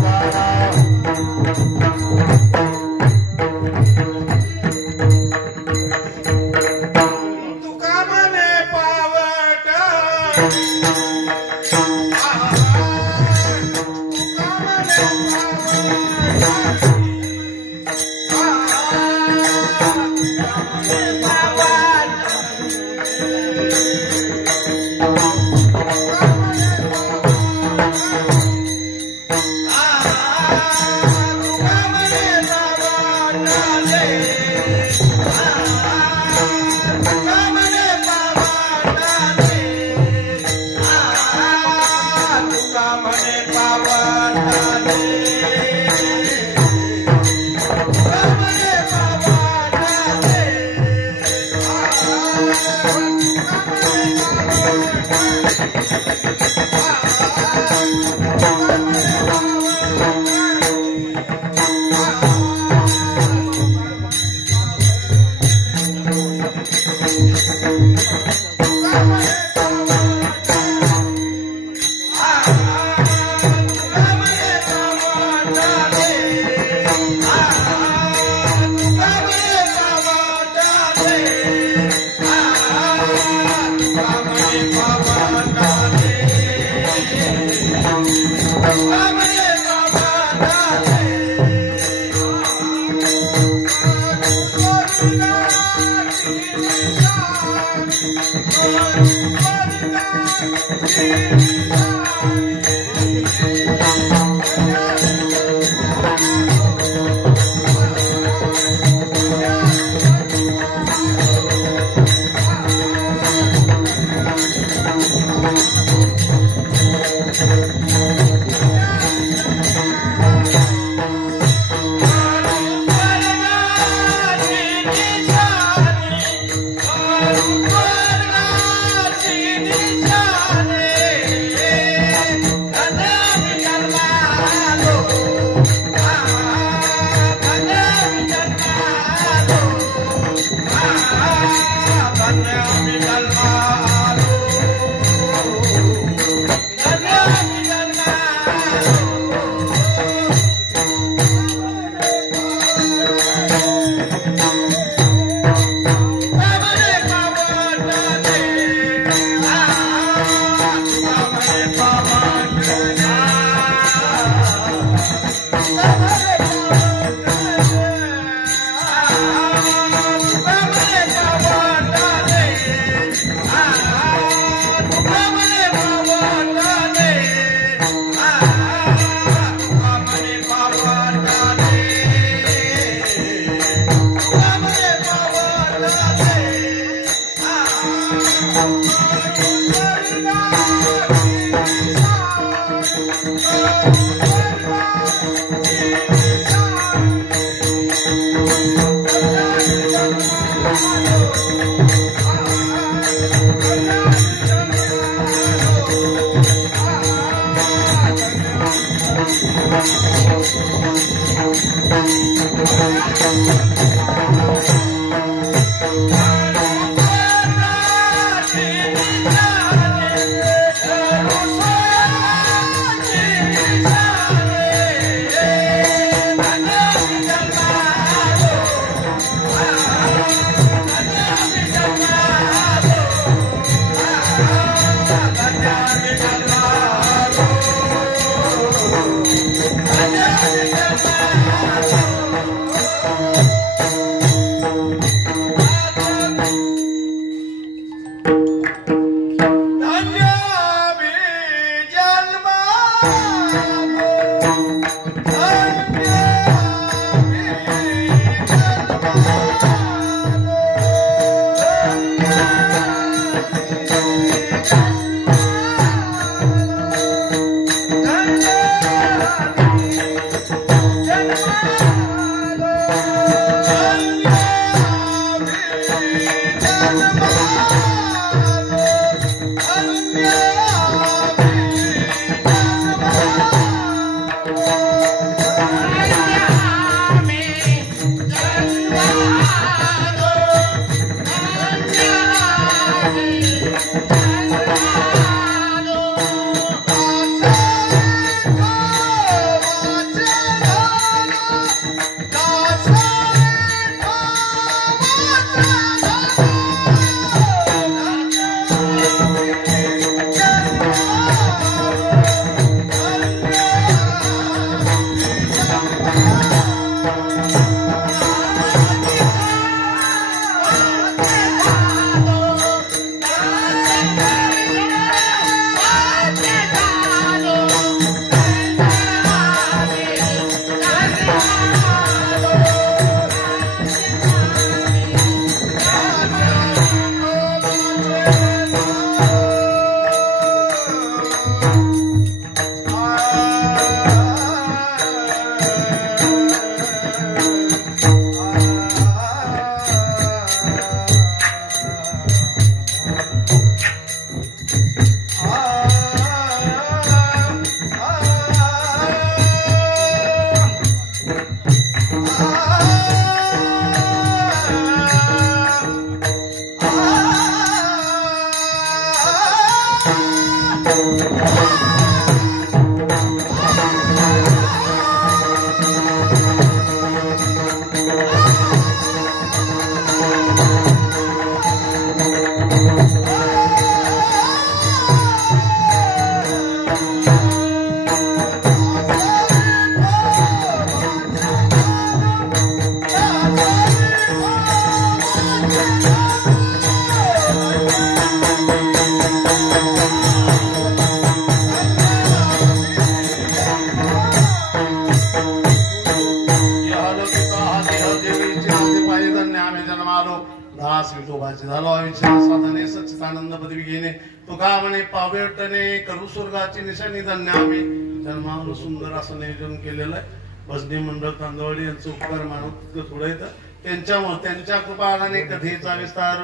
सच्चिदानंद पदवी घेणे तुका म्हणे पावेटणे करू स्वर्गाची निशाणी धन्य आम्ही जन्मावर सुंदर असं नियोजन केलेलं आहे. भजनी मंडळ तांदवडी यांचं उपकार मानत थोडं येतं त्यांच्यामुळे त्यांच्या कृपाने कधीचा विस्तार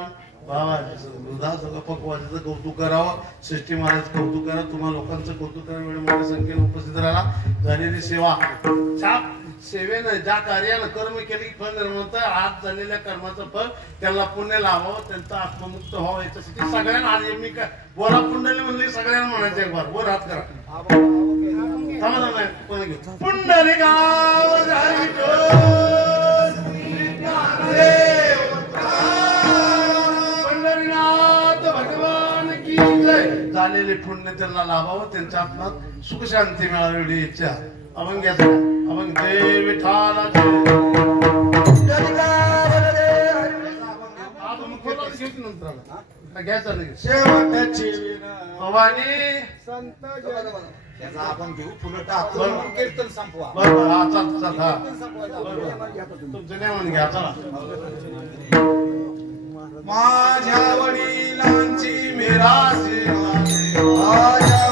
दुधाचं पकवाचं कौतुक करावं. सृष्टी महाराज कौतुक करा. तुम्हा लोकांचं कौतुक करा. वेळ मोठ्या संख्येने उपस्थित राहा. झालेली सेवा सेवेनं ज्या कार्यानं कर्म केली फळ निर्माण आज झालेल्या कर्माचं फळ त्यांना पुण्य लावावं त्यांचा आत्ममुक्त व्हावं याच्यासाठी सगळ्यांना आज मी काय बोला पुंडली म्हणली सगळ्यांना म्हणायचं एक बार वर हात करा पुंडली गाव पंढरीनाथ भगवान की जय. झालेले पुण्य त्यांना लाभावं त्यांच्या आत्मात सुख शांती मिळावी एवढी इच्छा. अभंग घ्यायचा अभंग जय विठाला घ्यायचा नाही शेवटची भवानी संत आपण घेऊ फुलं टाकून कीर्तन संपवा. बरोबर हा चाल चाल हा तुमचं नेमून घ्या चला. माझ्या वडिलांची मिरासी माझ्या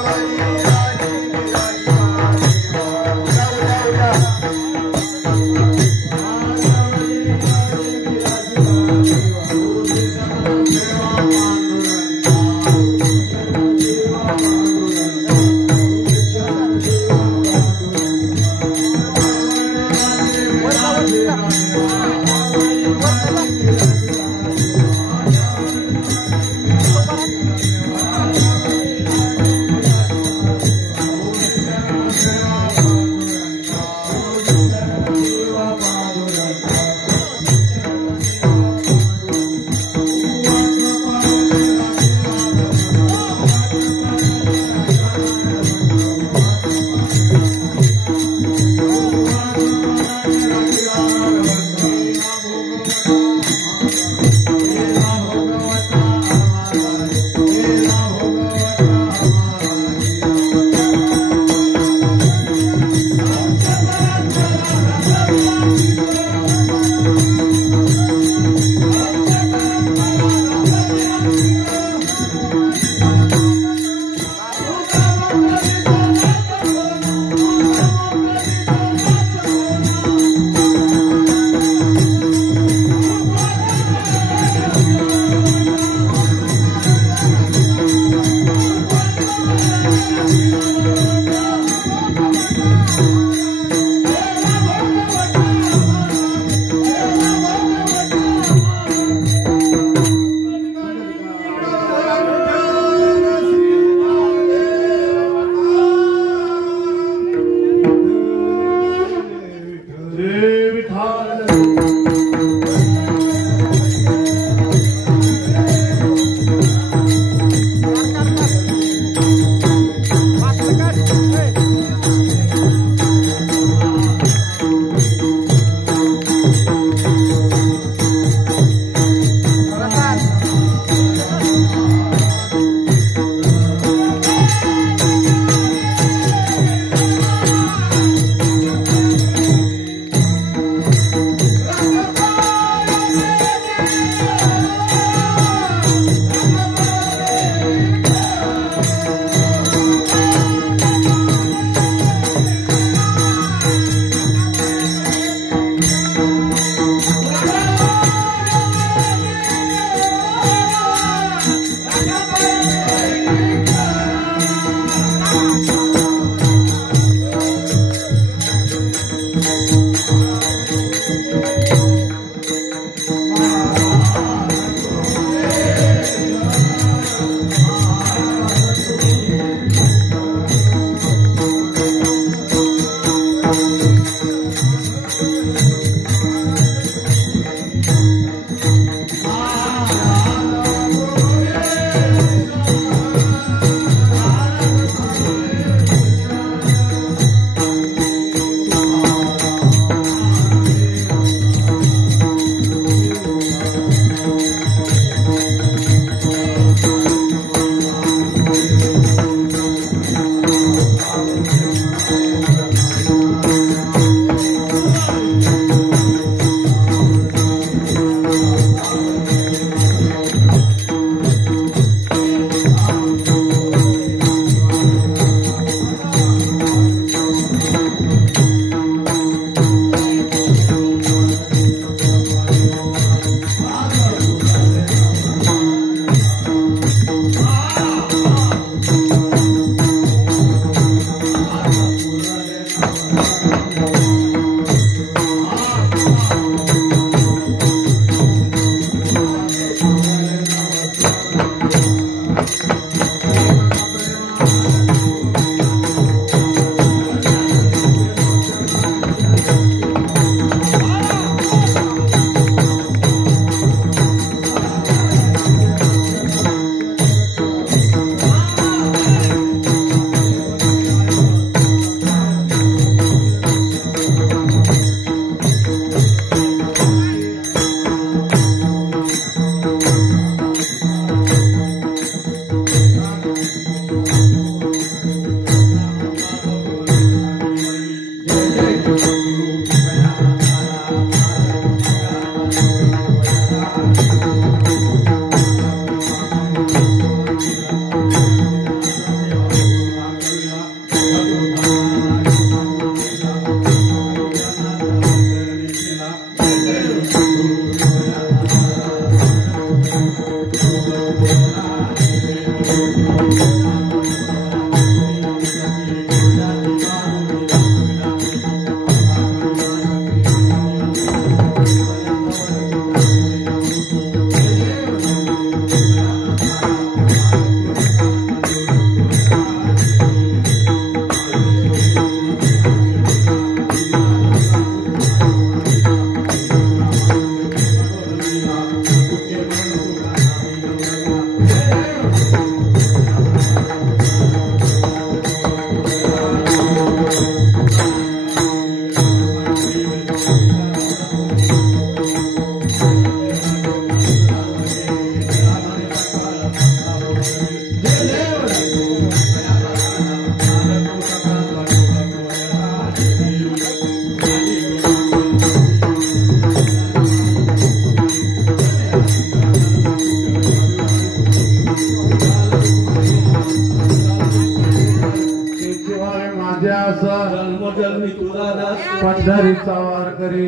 पंढरीचा वार करी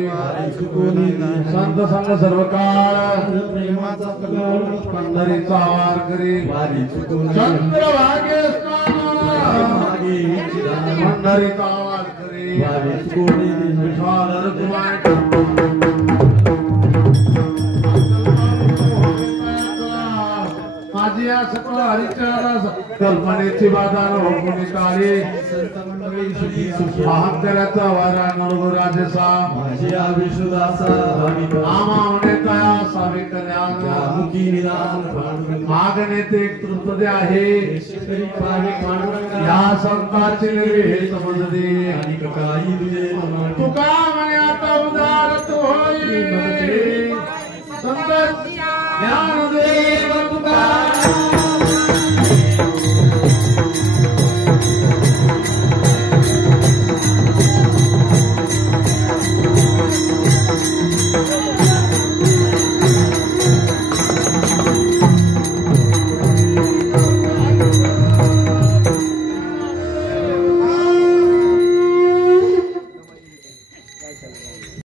संत संग सर्व काळ प्रेमाचा कलर पंढरीचा वार करी चंद्रभागे पंढरीचा वार करी विठ्ठल माझी या सकल हरिचरणास कल्पनेची बाधा होकुनी काळी अहंकाराचा वारा नरगुराजसा माझी विष्णुदासा आमावणे तया सावे कल्याण मुखी निदान मागणे ते तृप्त आहे या संताची निर्वे समजते काही तुझे तुका म्हणे आता उदार तू होई संत ज्ञानदेव